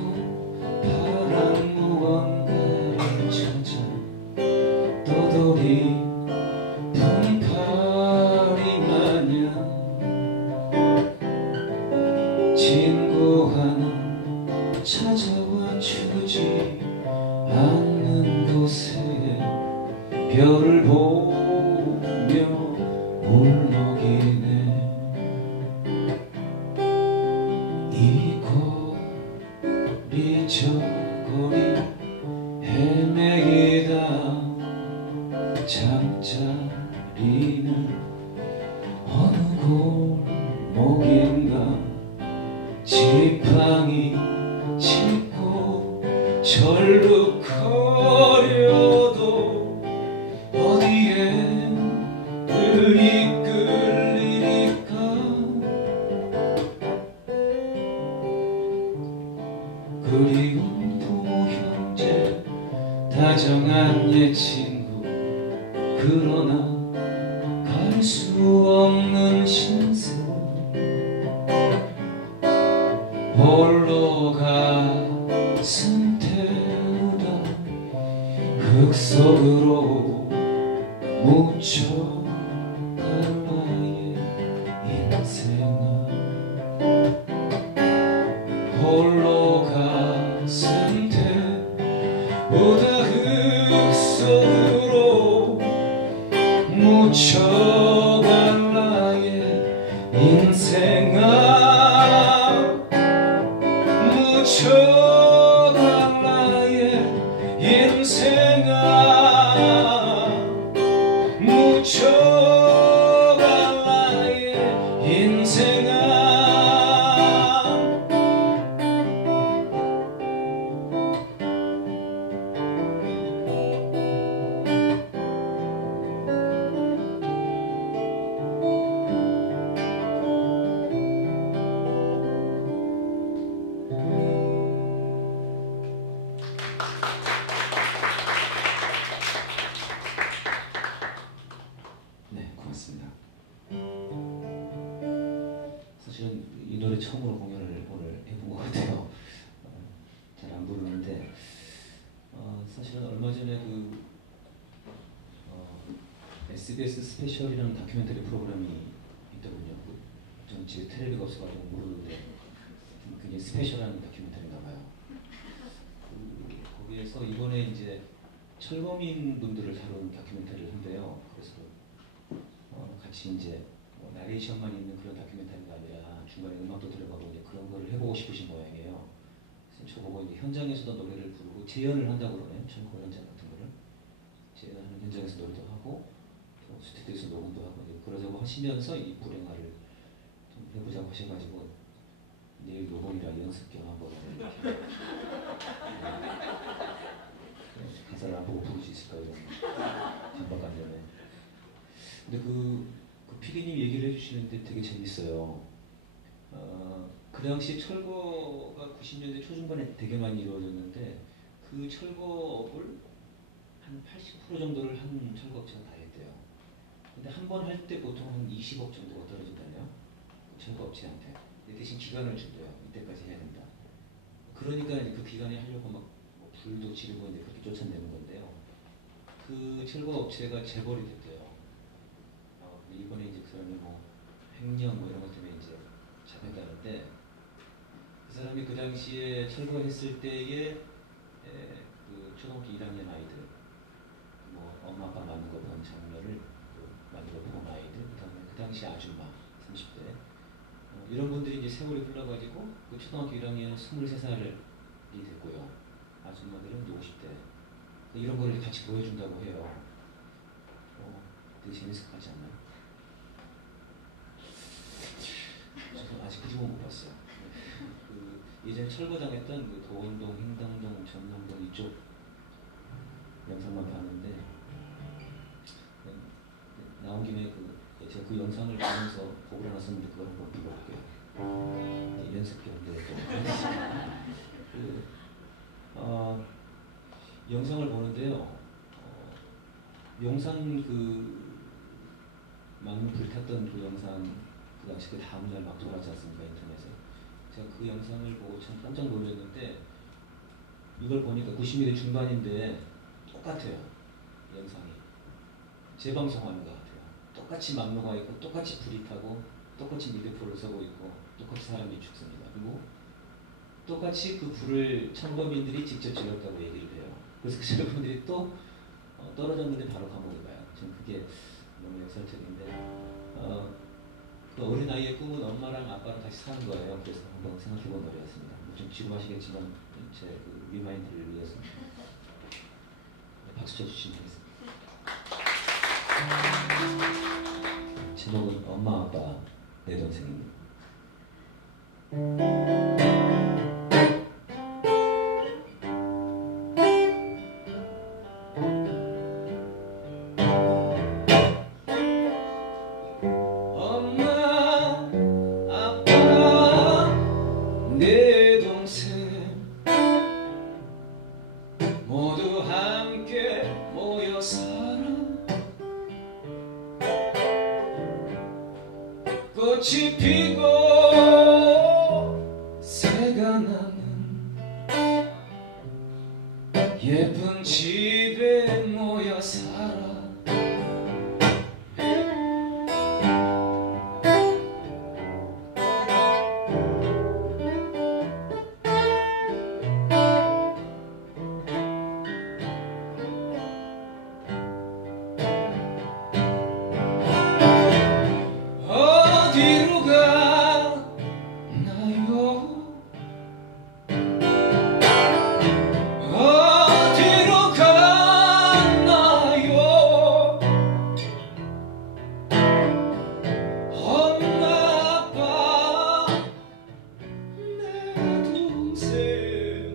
파란 무언가를 찾아 떠돌이 품팔이 마냥 친구 하나 찾아와 주지 않는 곳에 별을 보며 울먹이네 이 거리 저 거리 헤매기다 잠자리는 어느 골목인가 지팡이 짚고 절룩거려도 어디에 이끌 일일까 그리고 부모 형제 다정한 옛 친구 그러나 갈 수 없는 신세 홀로 가슴 태우다 흙 속으로 묻혀갈 나의 인생아 홀로 가슴 태우다 흙 속으로 묻혀갈 나의 인생아 묻혀갈 나의 인생아 묻혀갈 나의 인생아 사실은 얼마 전에 SBS 스페셜이라는 다큐멘터리 프로그램이 있더군요. 전 집에 텔레비가 없어가지고 모르는데 굉장히 스페셜한 다큐멘터리인가 봐요. 거기에서 이번에 이제 철거민 분들을 다룬 다큐멘터리를 한대요. 그래서 같이 이제 나레이션만 있는 그런 다큐멘터리가 아니라 중간에 음악도 들어가고 이제 그런 거를 해보고 싶으신 모양이에요. 그래서 저보고 이제 현장에서도 노래를 부르고 재연을 한다고 그러네요. 철거 현장 같은 거를 재연하는 현장에서 노래도 하고 또 스튜디오에서 녹음도 하고 그러자고 하시면서 이 불행화를 좀 해보자고 하셔가지고 내일 녹음이라 연습 겸 한번 이렇게 가사를 안 보고 부를 수 있을까요? 반박 안 되네. 근데 그 PD님 얘기를 해주시는데 되게 재밌어요. 그 당시 철거가 90년대 초중반에 되게 많이 이루어졌는데 그 철거업을 한 80% 정도를 한 철거업체가 다 했대요. 근데 한 번 할 때 보통 한 20억 정도가 떨어진다네요. 철거업체한테. 대신 기간을 준대요. 이때까지 해야 된다. 그러니까 그 기간에 하려고 막 불도 지르고 이제 그렇게 쫓아내는 건데요. 그 철거업체가 재벌이 됐대요. 이번에 이제 그 사람이 뭐 횡령 뭐 이런 것 때문에 이제 잡혔다는데 그 사람이 그 당시에 철거했을 때에 그 초등학교 1학년 아이들 뭐 엄마 아빠 맞는 거 본 장면을 만들어 본 아이들 그다음에 그 당시 아줌마 30대 이런 분들이 이제 세월이 흘러가지고 그 초등학교 1학년 23살이 됐고요. 아줌마들은 이제 50대 이런 거를 같이 보여준다고 해요. 되게 재밌을 것 같지 않나요? 저는 아직 그 집은 못 봤어요. 예전에 철거당했던 그 도원동, 행당동, 전남동 이쪽 영상만 봤는데 나온 김에 제가 그 영상을 보면서 보고 나섰는데 그걸 한번 불러볼게요. 연습 겸인데 영상을 보는데요. 영상 막루 불탔던 그 영상 그 당시 그 다음날 막 돌아왔지 않습니까 인터넷에. 제가 그 영상을 보고 참 깜짝 놀랐는데 이걸 보니까 90년대 중반인데 똑같아요. 영상이 재방송하는 것 같아요. 똑같이 막루가 있고 똑같이 불이 타고 똑같이 미드포를 서고 있고 똑같이 사람이 죽습니다. 그리고 똑같이 그 불을 철거민들이 직접 질렀다고 얘기를 해요. 그래서 그 철거민들이 또 떨어졌는데 바로 감옥에 가요. 저는 그게 너무 역설적인데 그 어린 나이에 꿈은 엄마랑 아빠랑 다시 사는 거예요. 그래서 한번 생각해본 노래였습니다. 좀 지금 아시겠지만 제 그 리마인드를 위해서 박수 쳐주시면 되겠습니다. 제목은 엄마 아빠 내 동생입니다. 꽃이 피고 새가 나는 예쁜 집에 모여 살아. 어디로 가나요? 어디로 가나요? 엄마 아빠 내 동생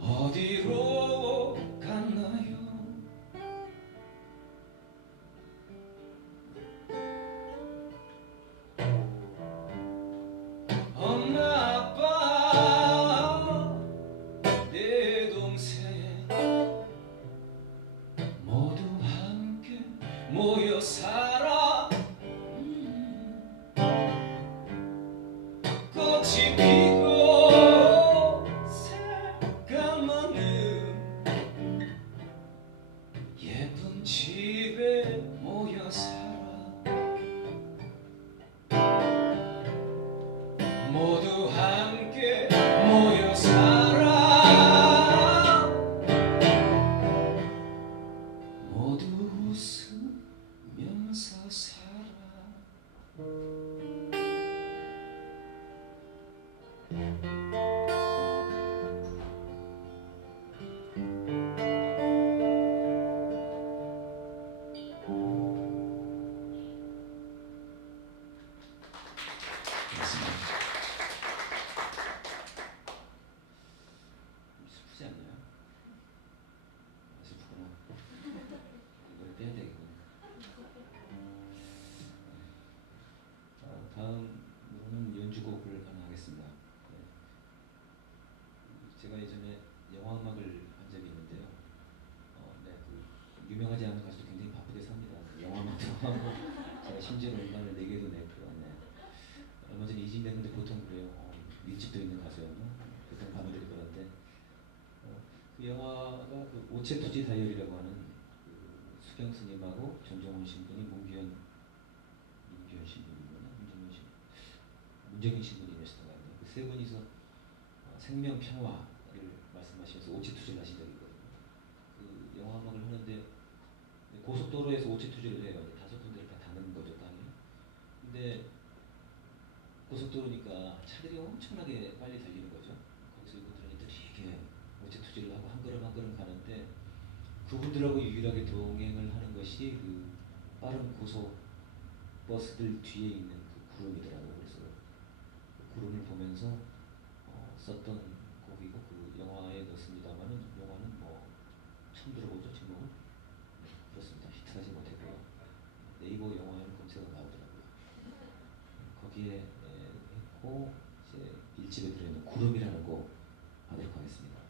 어디로 갔나요? 엄마 아빠 내 동생 모두 함께 모여 살아. 꽃이 피고 새가 많은 영화 음악을 한 적이 있는데요. 네, 그 유명하지 않은 가수도 굉장히 바쁘게 삽니다. 영화 음악도 하고 제가 심지어는 음반을 4개도 냈고요. 네. 얼마 전에 이직됐는데 보통 그래요. 밀집도 있는 가수였나? 보통 가수들이 그런데 그 영화가 그 오체투지 다이어리라고 하는 그 수경 스님하고 전종훈 신분이 문규현 신분이구나. 문정인 신분이었던 것 같아요. 그 세 분이서 생명 평화를 말씀하시면서 오체투지를 하신 적이 있거든요. 그 영화 음악을 하는데 고속도로에서 오체투지를 해요. 5군데를 다 닿는 거죠, 땅에. 근데 고속도로니까 차들이 엄청나게 빨리 달리는 거죠. 거기서 이분들은 되게 오체투지를 하고 한 걸음 한 걸음 가는데 그분들하고 유일하게 동행을 하는 것이 그 빠른 고속 버스들 뒤에 있는 그 구름이더라고요. 그래서 그 구름을 보면서 썼던 곡이고 그 영화에 넣었습니다만은 영화는 뭐 처음 들어보죠, 제목은. 네, 그렇습니다. 히트하지 못했고요. 네이버 영화에는 검색어 나오더라고요. 거기에 했고 이제 1집에 들어있는 구름이라는 곡 하도록 하겠습니다.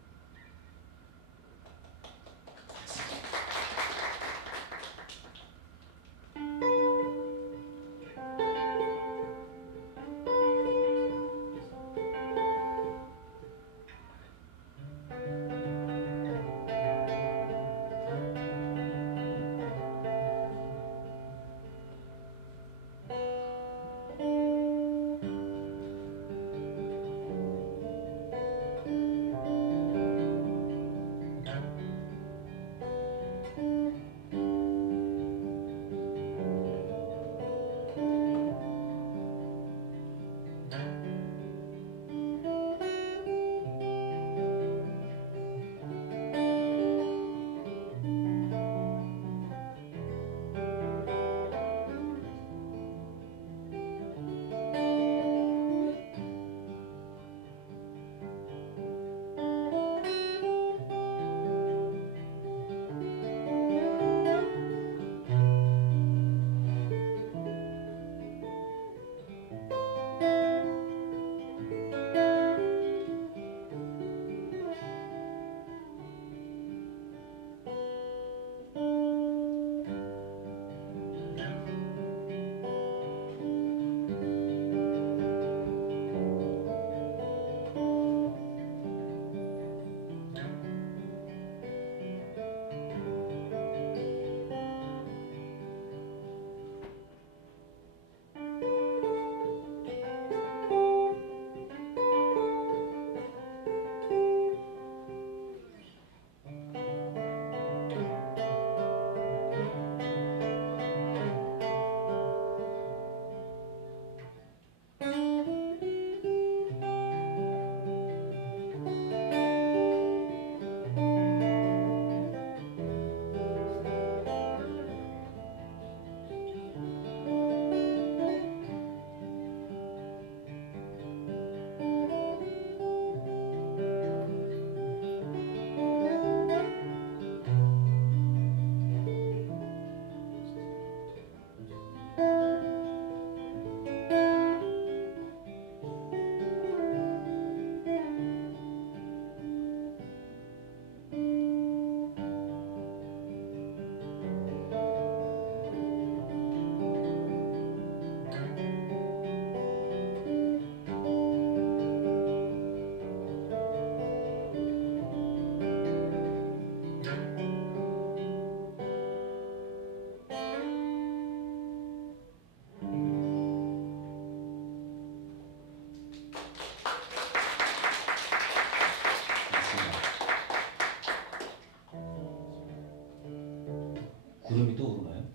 구름이 또 오르나요?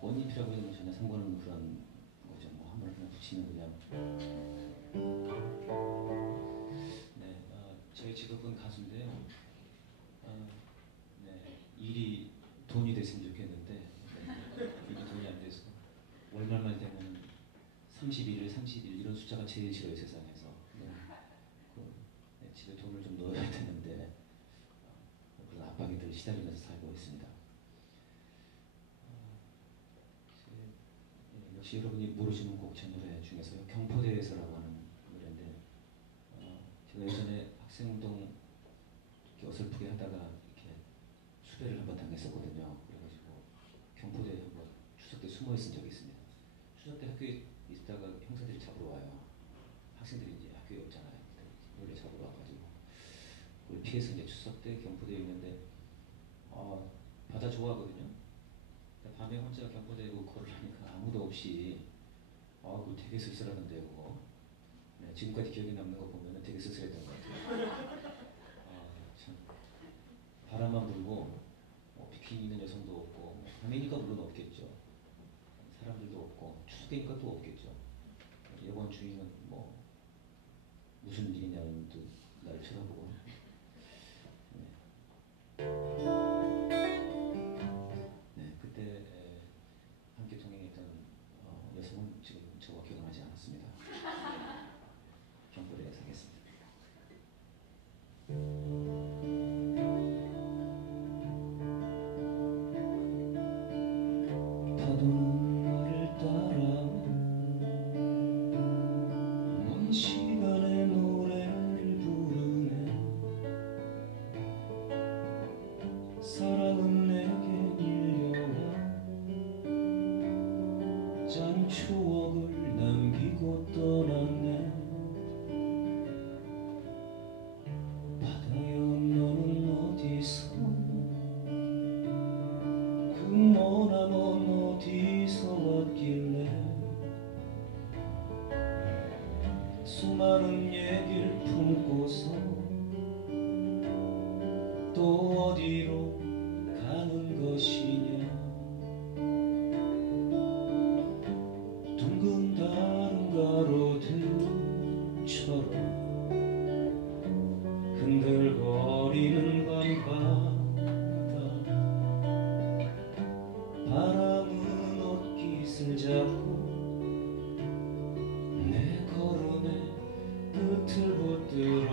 원잎이라고 해도 전혀 상관없는 그런 거죠. 뭐 한번 그냥 붙이면 그냥. 네, 저희 직업은 가수인데요. 네, 일이 돈이 됐으면 좋겠는데 일이 돈이 안 돼서 월말만 되면 31일, 30일 이런 숫자가 제일 싫어요, 세상에서. 네, 집에 돈을 좀 넣어야 되는데 그런 압박에 늘 시달리면서 살고 있습니다. 역시 여러분이 모르시는 곡 제 노래 중에서요, 경포대에서라고 하는 노래인데 예전에 학생운동 이렇게 어설프게 하다가 이렇게 수배를 한번 당했었거든요. 그래가지고 경포대에 한번 추석 때 숨어 있은 적이 있습니다. 추석 때 학교에 있다가 형사들이 잡으러 와요. 학생들이 이제 학교에 없잖아요. 원래 잡으러 와가지고 우리 피해서 이제 추석 때 경포대에 있는데 바다 좋아하거든요. 밤에 혼자 경포대에 걸으려니까 아무도 없이 그거 되게 쓸쓸하던데 그거. 네, 지금까지 기억에 남는 거 보면은 되게 쓸쓸했던 것 같아요. 참 바람만 불고 비키니 입는 여성도 없고 밤이니까 물론 없겠죠. 사람들도 없고 추석이니까 또 없겠죠. 이번 주인은 뭐 무슨 일이냐는 또 나를 쳐다보고. 네, 그때 함께 동행했던 여성은 지금 저와 결혼하지 않았습니다. 경포대에 사겠습니다. 파도는 나를 따라와 먼 시간의 노래를 부르네. 사랑은 내게 밀려와 짠 추억을 남기고 떠났네. 바다여 너는 어디서 그 머나먼 어디서 왔길래 수많은 얘기를 품고서 또 어디로 가는 것이냐. 둥근 다른 가로등처럼 흔들거리는 밤바다. 바람은 옷깃을 잡고 내 걸음의 끝을 붙들어.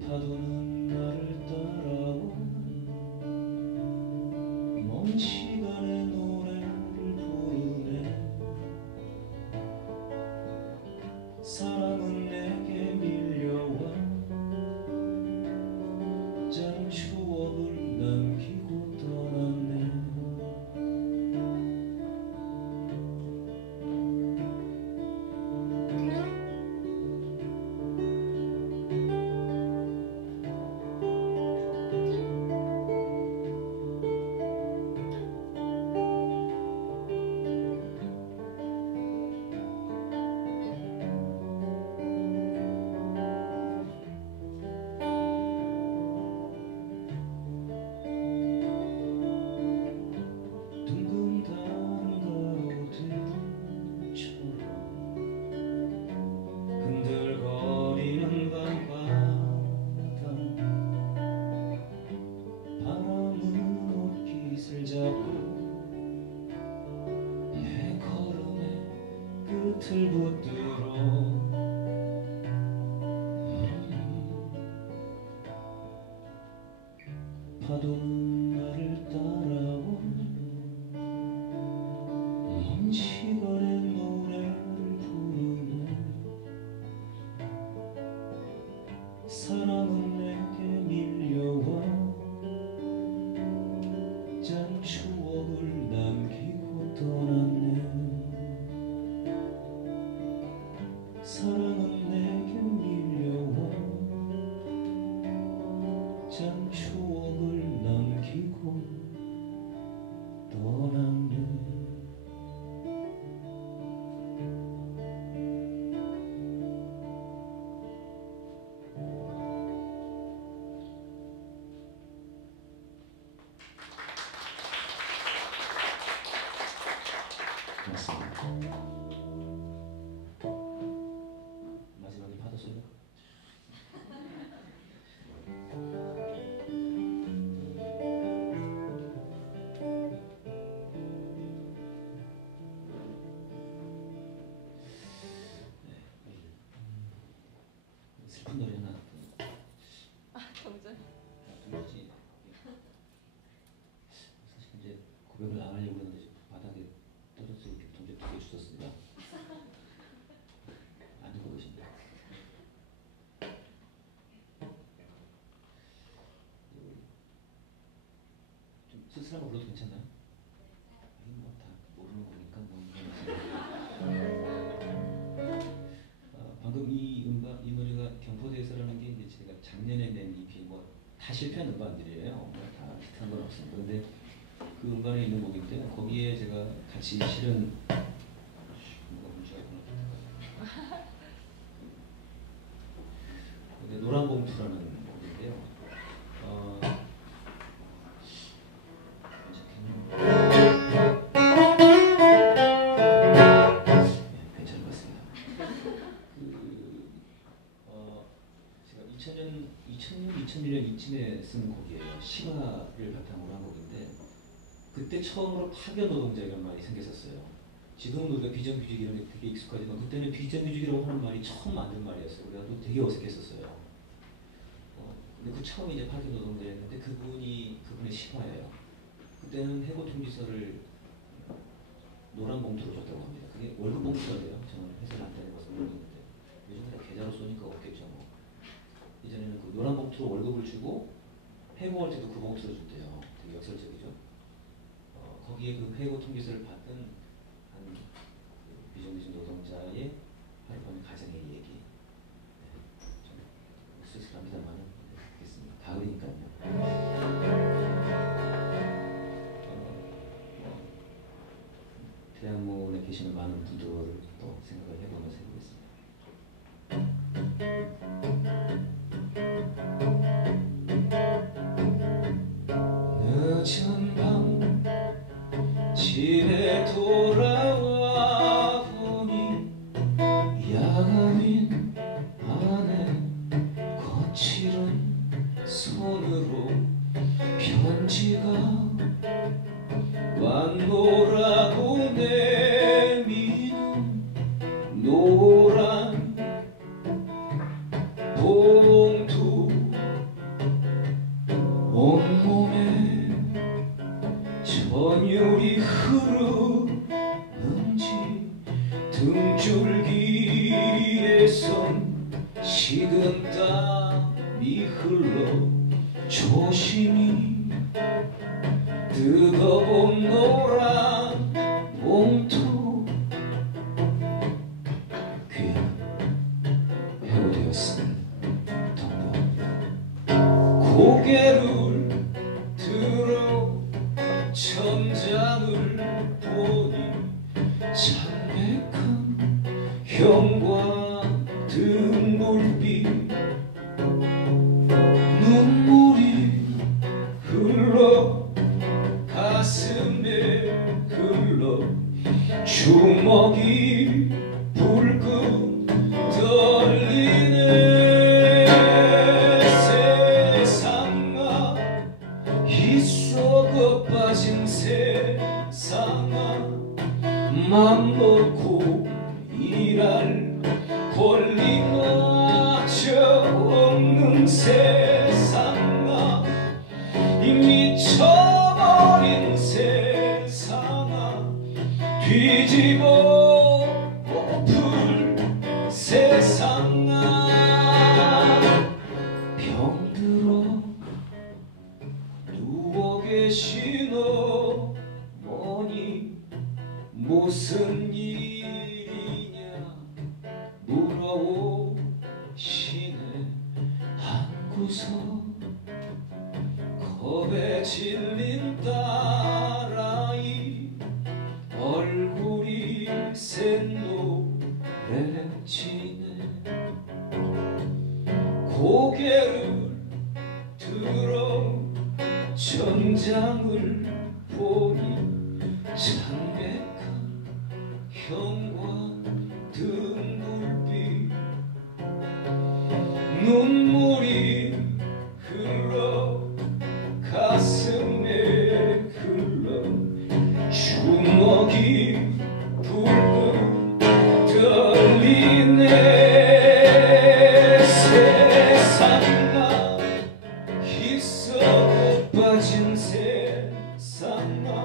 파도는 나를 따라와 먼 시간의 노래를 부르네. 사랑은 내게 밀려와 짠 추억을 남기고 떠났네. 둥근 다른 가로등처럼 흔들거리는 밤바다. 바람은 옷깃을 잡고 내 걸음의 끝을 붙들어. 파도는 나를 따라와 먼 시간의 노래를 부르네. 사랑은 내게 밀려와 짠 추억을 남기고 떠났네. 사랑은 내게 밀려와 짠 추억을 남기고 떠났네. 고맙습니다. 마지막에 파도 솔로. 슬픈 노래 하나. 정말. 들리지. 사실 이제 고백을 안 하려고 했는데 바닥에 떨어져 이렇게 던져 두개 주워 쓸쓸한 거 불러도 괜찮나요? 뭐다 모르는 거니까 방금 이 노래가 경포대에서라는 게 이제 제가 작년에 낸 EP 다 실패한 음반들이에요. 다 비슷한 건 없습니다. 근데 그 음반에 있는 곡인데 거기에 제가 같이 실은 뭐가 문제가 있구나. 노란 봉투라는 곡인데요. 괜찮은 것 같습니다. 제가 2000년, 2001년 이쯤에 쓴 곡이에요. 심화를 바탕으로 한 곡인데 그때 처음으로 파견 노동자 이런 말이 생겼었어요. 지금은 우리가 비정규직 이런 게 되게 익숙하지만 그때는 비정규직이라고 하는 말이 처음 만든 말이었어요. 우리가 또 되게 어색했었어요. 근데 그 처음 이제 파견 노동자였는데 그분의 심화예요. 그때는 해고 통지서를 노란 봉투로 줬다고 합니다. 그게 월급 봉투인데요. 저는 회사를 안 다녀봐서 모르겠는데 요즘은 다 계좌로 쏘니까 없겠죠. 뭐. 이전에는 그 노란 봉투로 월급을 주고 해고할 때도 그 봉투로 줬대요. 되게 역설적이죠. 거기에 그 해고 통지서를 받은 한 비정규직 노동자의 하룻밤 가정의 얘기. 좀 쓸쓸합니다만 듣겠습니다. 가을이니까요. 대학문에 계시는 많은 분들을 또 생각을 해보면서 해보겠습니다. 늦은 밤 집에 돌아와 보니 야간인 안에 거칠은 손으로 편지가 완노라고 내미는 노란 봉투 온몸에 전율이 흐르는지 등줄기에선 식은땀이 흘러 조심히 뜨거운 노란 봉투 귀한 해고되었음 통보합니다. 고개를 들어 천장을 보니 창백한 형광등 불빛 눈물이 흘러 가슴에 흘러 주먹이 불끈 떨리네. 세상아 이 썩어 빠진 세상아 맘 놓고 일할 권리마저 없는 세상아 이 미쳐버린 세상아 뒤집어 엎을 세상아 병들어 누워 계신 어머니 무슨 일이냐 물어오시네. 안고서 겁에 질린 딸아이 얼굴이 샛노래지네. 고개를 들어 천장을 보니 창백한 형광등 불빛 눈물이 흘러 가슴에 흘러 주먹이 불끈 떨리네. 세상아 희석을 빠진 세상아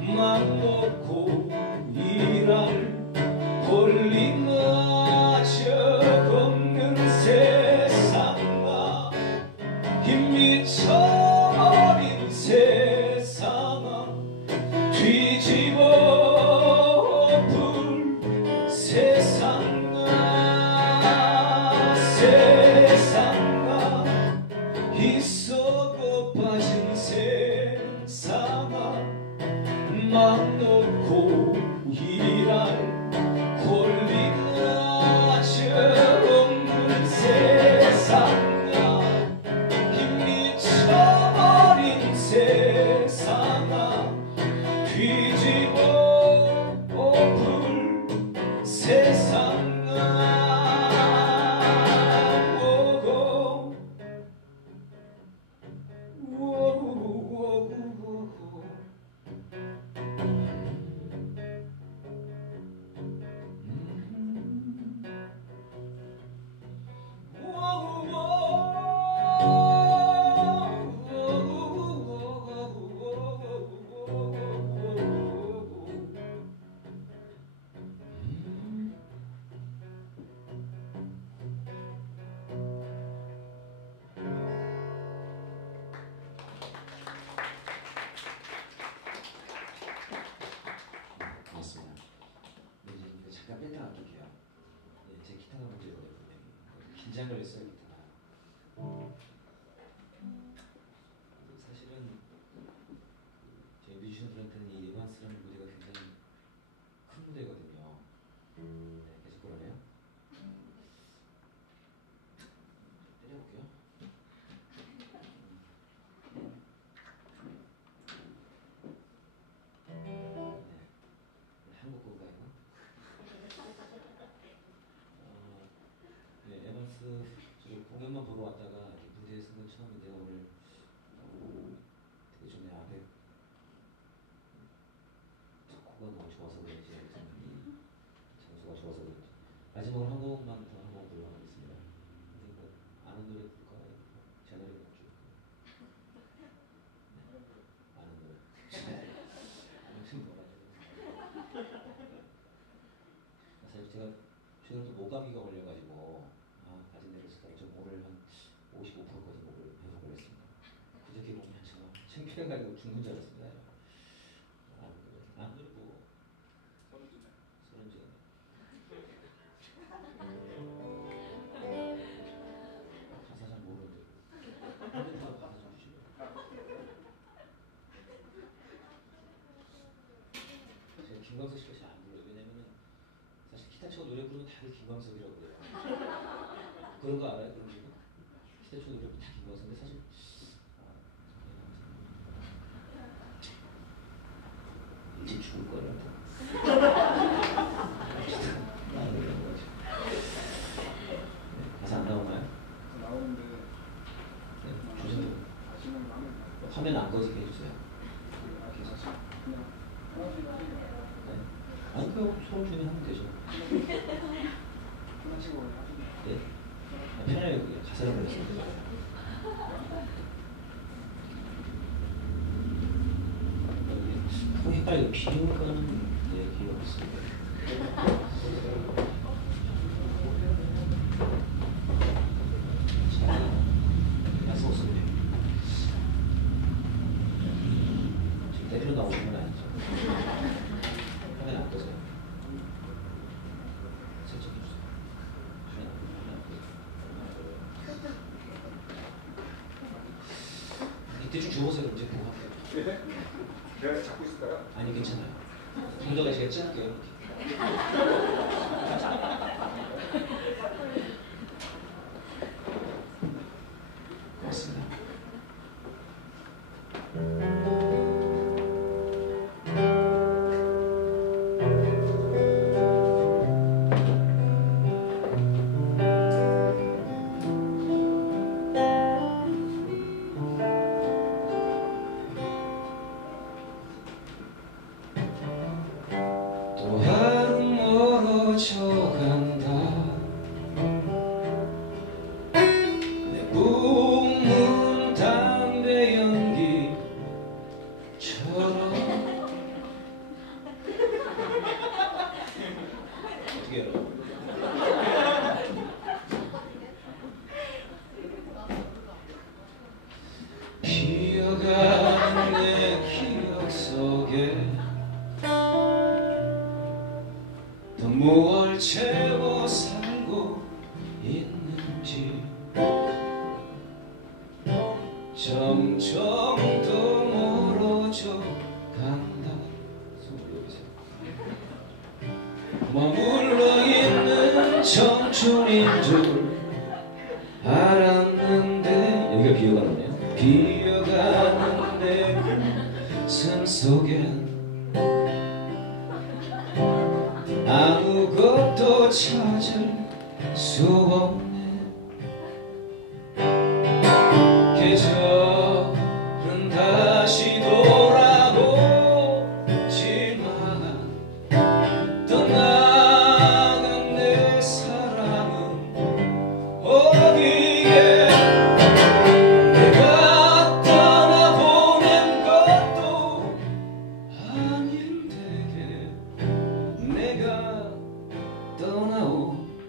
맘 놓고 일할 권리마저 없는 세상아 이 미쳐버린 세상아 뺐다가 아낄게요. 네, 제 기타가 문제거든요. 긴장을 했어요, 기타가. 사실은 저희 뮤지션들한테는 이 에반스라는 무대가 굉장히 큰 무대거든요. 네, 계속 그러네요. 때려볼게요. 한국 곡가 이거? 네, 에반스 저희 공연만 보러 왔다가 무대에 선 건 처음인데 오늘 되게 좀 내 앞에 코가 너무 좋아서 그런지 이 장소가 좋아서 그런지 마지막으로 한 곡만 더 한번 불러보겠습니다. 근데 뭐 아는 노래 부를까? 제 노래 부를까? 네, 아는 노래. 지금 사실 제가 최근에 또 목감기가 걸려가지고 가진 데를 쓰다가 좀 오늘 한 55%까지 목을 회복을 했습니다. 그저께 보면 제가 창피해가지고 죽는 줄 알았습니다. 안 그래도 소름 지르네. 가사 잘 모르는데 한번더 가사 좀 주시면. 제가 김광석 씨가 잘 안 불러요. 왜냐면은 사실 기타 치고 노래 부르면 다들 김광석이라고 그래요. 그런 거 알아요? 그런 거? 기타 치고 노래 부르면 다 김광석인데 사실 일찍 죽을 거라고. 가사 안 나오나요? 나오는데 네, 주세요. 아시는 마음에 화면 안 꺼지게 해주세요. 괜찮습니다. 그냥 네. 아니 그 소음 중에 하면 되죠. 그런 식으로 하시면 네. 편하게 가사를 보냈습니다. 헷갈려. 비유가는 얘기가 없습니다. 자, 야수 없습니다. 지금 때리러 나오는 건 아니죠. 화면 안 떠세요. 살짝 해주세요. 화면 안 떠요. 이때 좀 주워서 이제 보고 할게요. 내가 잡고 있을까요? 아니 괜찮아요. 동작을 제가 찍을게요. 고맙습니다. 또 하루 멀어져 간다. 내 뿜은 담배 연기처럼. 어떻게 해요? 비어가는 내 기억 속에 또 무얼 채워 살고 있는지 점점 더 멀어져 간다. 손 올려보세요. 머물러 있는 청춘인 줄 알았는데 여기가 비어가는데요. 비어가는 내 가슴 속엔 아무것도 찾을 수 없네. 계절은 다시 돌아오지만 떠나간 내 사랑은 어디에. 내가 떠나보낸 것도 아닌데 내가 떠나온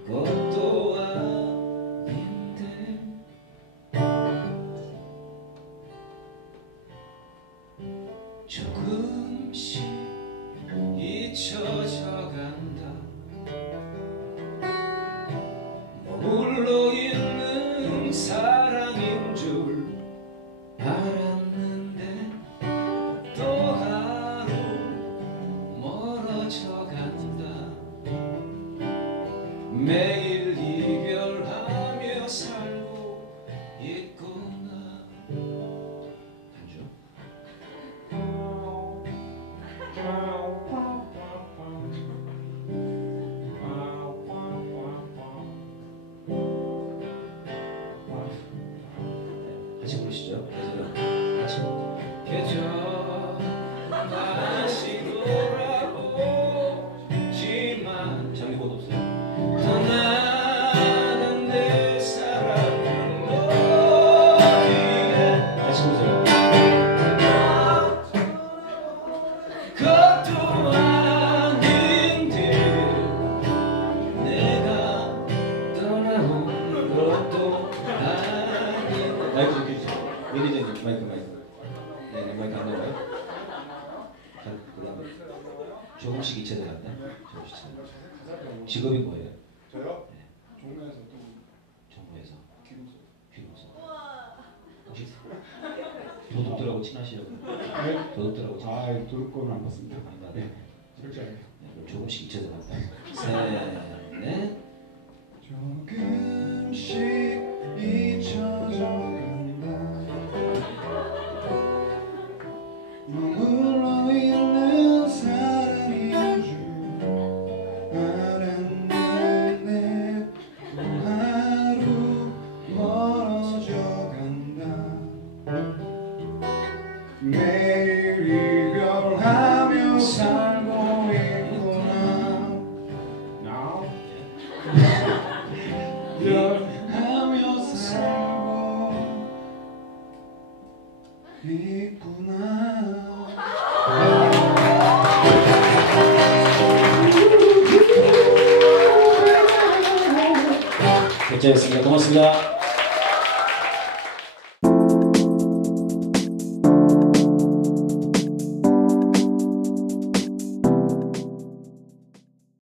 것도 아닌데 매일 이별하며 살고 있구나. 한주. 같이 부르시죠. 같이. 계절 다시 돌아오지만 장미 곧 없어요. 떠나는 내 사랑은 어디에. 같이 보세요. 것도 아닌데 내가 떠나온 것도 아닌데. 마이크 좀 켜주세요. 매니저님 마이크. 네, 마이크 안 나와요? 그 다음에 조금씩 잊혀져간다. 조금씩. 직업이 뭐예요? 저요? 네. 종로에서 또 정부에서 귀로서. 혹시 도둑들하고 친하시려고? 네? 도둑들하고 아, 도둑권은 안 받습니다. 안 받아요? 네. 절대 안 해요. 네, 그럼 조금씩 잊혀져간다. 셋, 넷. 조금씩 잊혀져간다. 머물러 있는 사랑인 줄 알았는데 또 하루 멀어져 간다. 매일 이별하며 살고 있구나. 이별하며 살고 있구나. 결제했습니다. 고맙습니다.